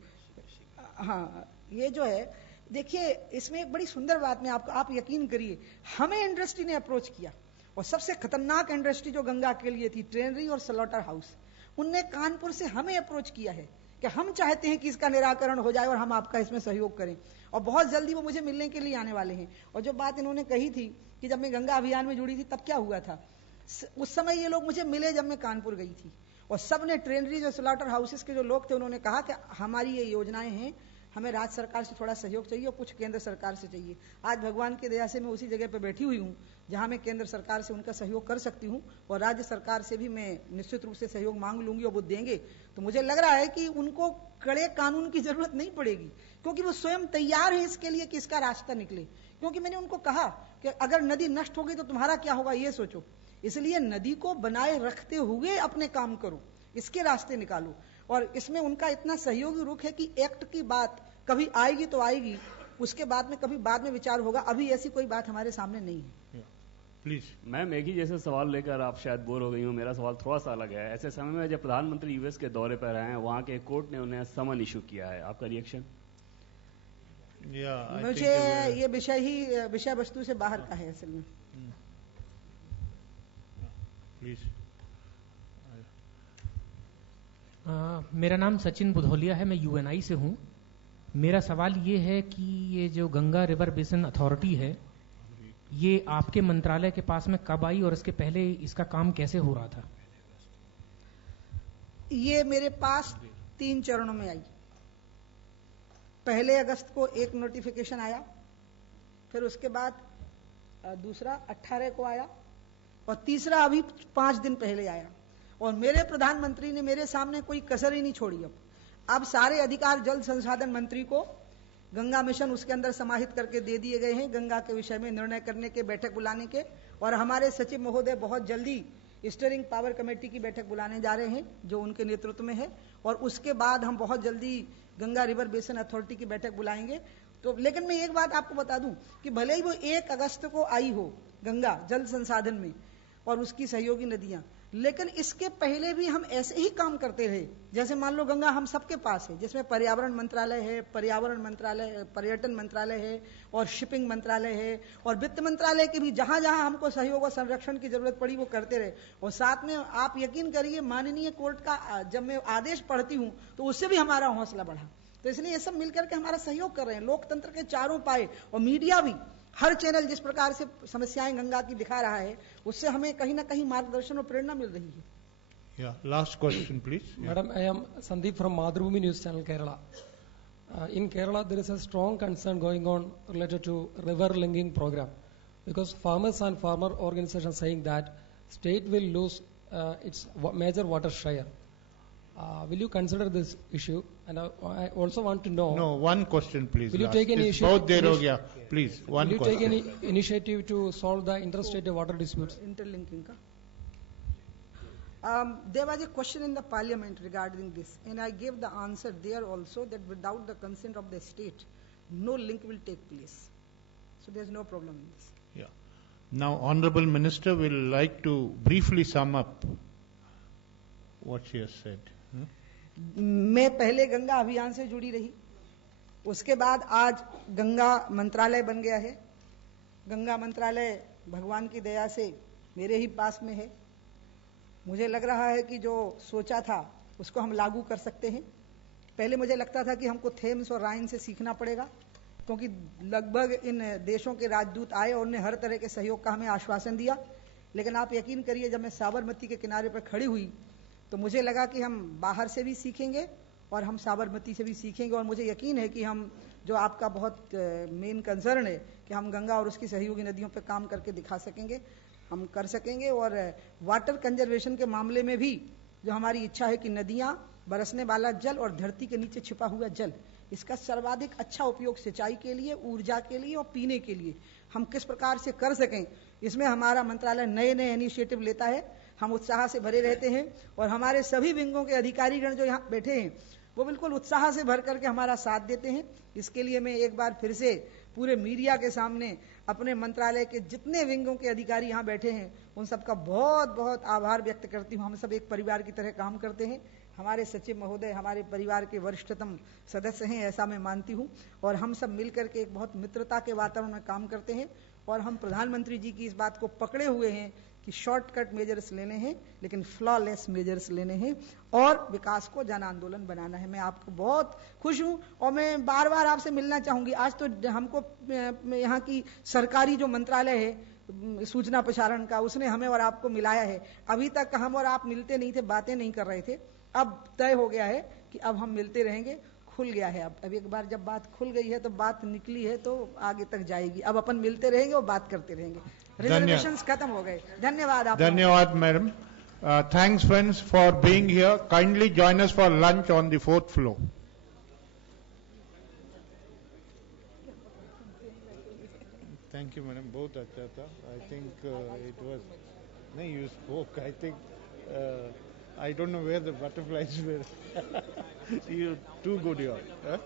हाँ, ये जो है, देखिए इसमें एक बड़ी सुंदर बात में आपको, आप यकीन करिए, हमें इंडस्ट्री ने अप्रोच किया और सबसे खतरनाक इंडस्ट्री जो गंगा के लिए थी, ट्रेनरी और स्लॉटर हाउस, उनने कानपुर से हमें अप्रोच किया है कि हम चाहते हैं कि इसका निराकरण हो जाए और हम आपका इसमें सहयोग करें। और बहुत जल्दी वो मुझे मिलने के लिए आने वाले हैं। और जो बात इन्होंने कही थी कि जब मैं गंगा अभियान में जुड़ी थी तब क्या हुआ था, उस समय ये लोग मुझे मिले जब मैं कानपुर गई थी, और सबने, ट्रेनरी जो स्लॉटर हाउसेस के जो लोग थे, उन्होंने कहा कि हमारी ये योजनाएं हैं, हमें राज्य सरकार से थोड़ा सहयोग चाहिए और कुछ केंद्र सरकार से चाहिए। आज भगवान की दया से मैं उसी जगह पे बैठी हुई हूँ जहां मैं केंद्र सरकार से उनका सहयोग कर सकती हूँ और राज्य सरकार से भी मैं निश्चित रूप से सहयोग मांग लूंगी और वो देंगे। तो मुझे लग रहा है कि उनको कड़े कानून की जरूरत नहीं पड़ेगी, क्योंकि वो स्वयं तैयार है इसके लिए कि इसका रास्ता निकले। क्योंकि मैंने उनको कहा कि अगर नदी नष्ट हो गई तो तुम्हारा क्या होगा, ये सोचो। इसलिए नदी को बनाए रखते हुए अपने काम करो, इसके रास्ते निकालो। और इसमें उनका इतना सहयोगी रुख है कि एक्ट की बात कभी आएगी तो आएगी, उसके बाद में कभी बाद में विचार होगा। अभी ऐसी कोई बात हमारे सामने नहीं है। प्लीज मैम, एक ही जैसे सवाल लेकर आप शायद बोर हो गई हूँ, मेरा सवाल थोड़ा सा अलग है। ऐसे समय में जब प्रधानमंत्री यूएस के दौरे पर आए हैं, वहाँ के कोर्ट ने उन्हें समन इशू किया है, आपका रिएक्शन? मुझे ये विषय वस्तु से बाहर का है असल में। प्लीज। मेरा नाम सचिन बुधौलिया है, मैं यूएनआई से हूँ। मेरा सवाल ये है कि ये जो गंगा रिवर बेसिन अथॉरिटी है, ये आपके मंत्रालय के पास में कब आई और इसके पहले इसका काम कैसे हो रहा था? ये मेरे पास 3 चरणों में आई। 1 अगस्त को एक नोटिफिकेशन आया, फिर उसके बाद दूसरा 18 को आया और तीसरा अभी 5 दिन पहले आया। और मेरे प्रधानमंत्री ने मेरे सामने कोई कसर ही नहीं छोड़ी। अब सारे अधिकार जल संसाधन मंत्री को गंगा मिशन उसके अंदर समाहित करके दे दिए गए हैं, गंगा के विषय में निर्णय करने के, बैठक बुलाने के। और हमारे सचिव महोदय बहुत जल्दी स्टीयरिंग पावर कमेटी की बैठक बुलाने जा रहे हैं जो उनके नेतृत्व में है, और उसके बाद हम बहुत जल्दी गंगा रिवर बेसिन अथॉरिटी की बैठक बुलाएंगे। तो लेकिन मैं एक बात आपको बता दूं कि भले ही वो 1 अगस्त को आई हो गंगा जल संसाधन में और उसकी सहयोगी नदियां, लेकिन इसके पहले भी हम ऐसे ही काम करते रहे। जैसे मान लो गंगा हम सबके पास है, जिसमें पर्यावरण मंत्रालय है, पर्यावरण मंत्रालय, पर्यटन मंत्रालय है और शिपिंग मंत्रालय है, और वित्त मंत्रालय के भी जहां जहां हमको सहयोग और संरक्षण की जरूरत पड़ी वो करते रहे। और साथ में आप यकीन करिए माननीय कोर्ट का जब मैं आदेश पढ़ती हूं तो उससे भी हमारा हौसला बढ़ा। तो इसलिए ये सब मिलकर के हमारा सहयोग कर रहे हैं, लोकतंत्र के चारों पाए। और मीडिया भी, हर चैनल जिस प्रकार से समस्याएं गंगा की दिखा रहा है, उससे हमें कहीं ना कहीं मार्गदर्शन और प्रेरणा मिल रही है। Last question, please. Madam, I am Sandeep from Madhubhumi News Channel, Kerala. In Kerala, there is a strong concern going on related to river linking program, because farmers and farmer organizations saying that state will lose its major water share. Will you consider this issue? And I also want to know. No, one question, please. Will you take any initiative? Please, one question. Will you take any initiative to solve the interstate water disputes? Interlinking ka? There was a question in the parliament regarding this, and I gave the answer there also that without the consent of the state, no link will take place. So there's no problem in this. Yeah. Now, Honorable Minister will like to briefly sum up what she has said. मैं पहले गंगा अभियान से जुड़ी रही, उसके बाद आज गंगा मंत्रालय बन गया है। गंगा मंत्रालय भगवान की दया से मेरे ही पास में है। मुझे लग रहा है कि जो सोचा था उसको हम लागू कर सकते हैं। पहले मुझे लगता था कि हमको थेम्स और राइन से सीखना पड़ेगा, क्योंकि लगभग इन देशों के राजदूत आए और उन्होंने हर तरह के सहयोग का हमें आश्वासन दिया। लेकिन आप यकीन करिए, जब मैं साबरमती के किनारे पर खड़ी हुई तो मुझे लगा कि हम बाहर से भी सीखेंगे और हम साबरमती से भी सीखेंगे। और मुझे यकीन है कि हम, जो आपका बहुत मेन कंसर्न है कि हम गंगा और उसकी सहयोगी नदियों पर काम करके दिखा सकेंगे, हम कर सकेंगे। और वाटर कंजर्वेशन के मामले में भी जो हमारी इच्छा है कि नदियां, बरसने वाला जल और धरती के नीचे छिपा हुआ जल, इसका सर्वाधिक अच्छा उपयोग सिंचाई के लिए, ऊर्जा के लिए और पीने के लिए हम किस प्रकार से कर सकें, इसमें हमारा मंत्रालय नए नए इनिशिएटिव लेता है। हम उत्साह से भरे रहते हैं और हमारे सभी विंगों के अधिकारीगण जो यहाँ बैठे हैं वो बिल्कुल उत्साह से भर करके हमारा साथ देते हैं। इसके लिए मैं एक बार फिर से पूरे मीडिया के सामने अपने मंत्रालय के जितने विंगों के अधिकारी यहाँ बैठे हैं उन सबका बहुत बहुत आभार व्यक्त करती हूँ। हम सब एक परिवार की तरह काम करते हैं। हमारे सचिव महोदय हमारे परिवार के वरिष्ठतम सदस्य हैं, ऐसा मैं मानती हूँ। और हम सब मिलकर के एक बहुत मित्रता के वातावरण में काम करते हैं। और हम प्रधानमंत्री जी की इस बात को पकड़े हुए हैं कि शॉर्टकट मेजर्स लेने हैं, लेकिन फ्लॉलेस मेजर्स लेने हैं और विकास को जन आंदोलन बनाना है। मैं आपको बहुत खुश हूं और मैं बार बार आपसे मिलना चाहूंगी। आज तो हमको यहाँ की सरकारी जो मंत्रालय है सूचना प्रसारण का, उसने हमें और आपको मिलाया है। अभी तक हम और आप मिलते नहीं थे, बातें नहीं कर रहे थे। अब तय हो गया है कि अब हम मिलते रहेंगे, खुल गया है। अब एक बार जब बात खुल गई है तो बात निकली है तो आगे तक जाएगी। अब अपन मिलते रहेंगे और बात करते रहेंगे। रिजर्वेशंस खत्म हो गए। धन्यवाद आप। धन्यवाद madam. Thanks friends for being here. Kindly join us for lunch on the 4th floor. Thank you madam, बहुत अच्छा था। I think it was, नहीं you spoke, I think I don't know where the butterflies were. You too good you are.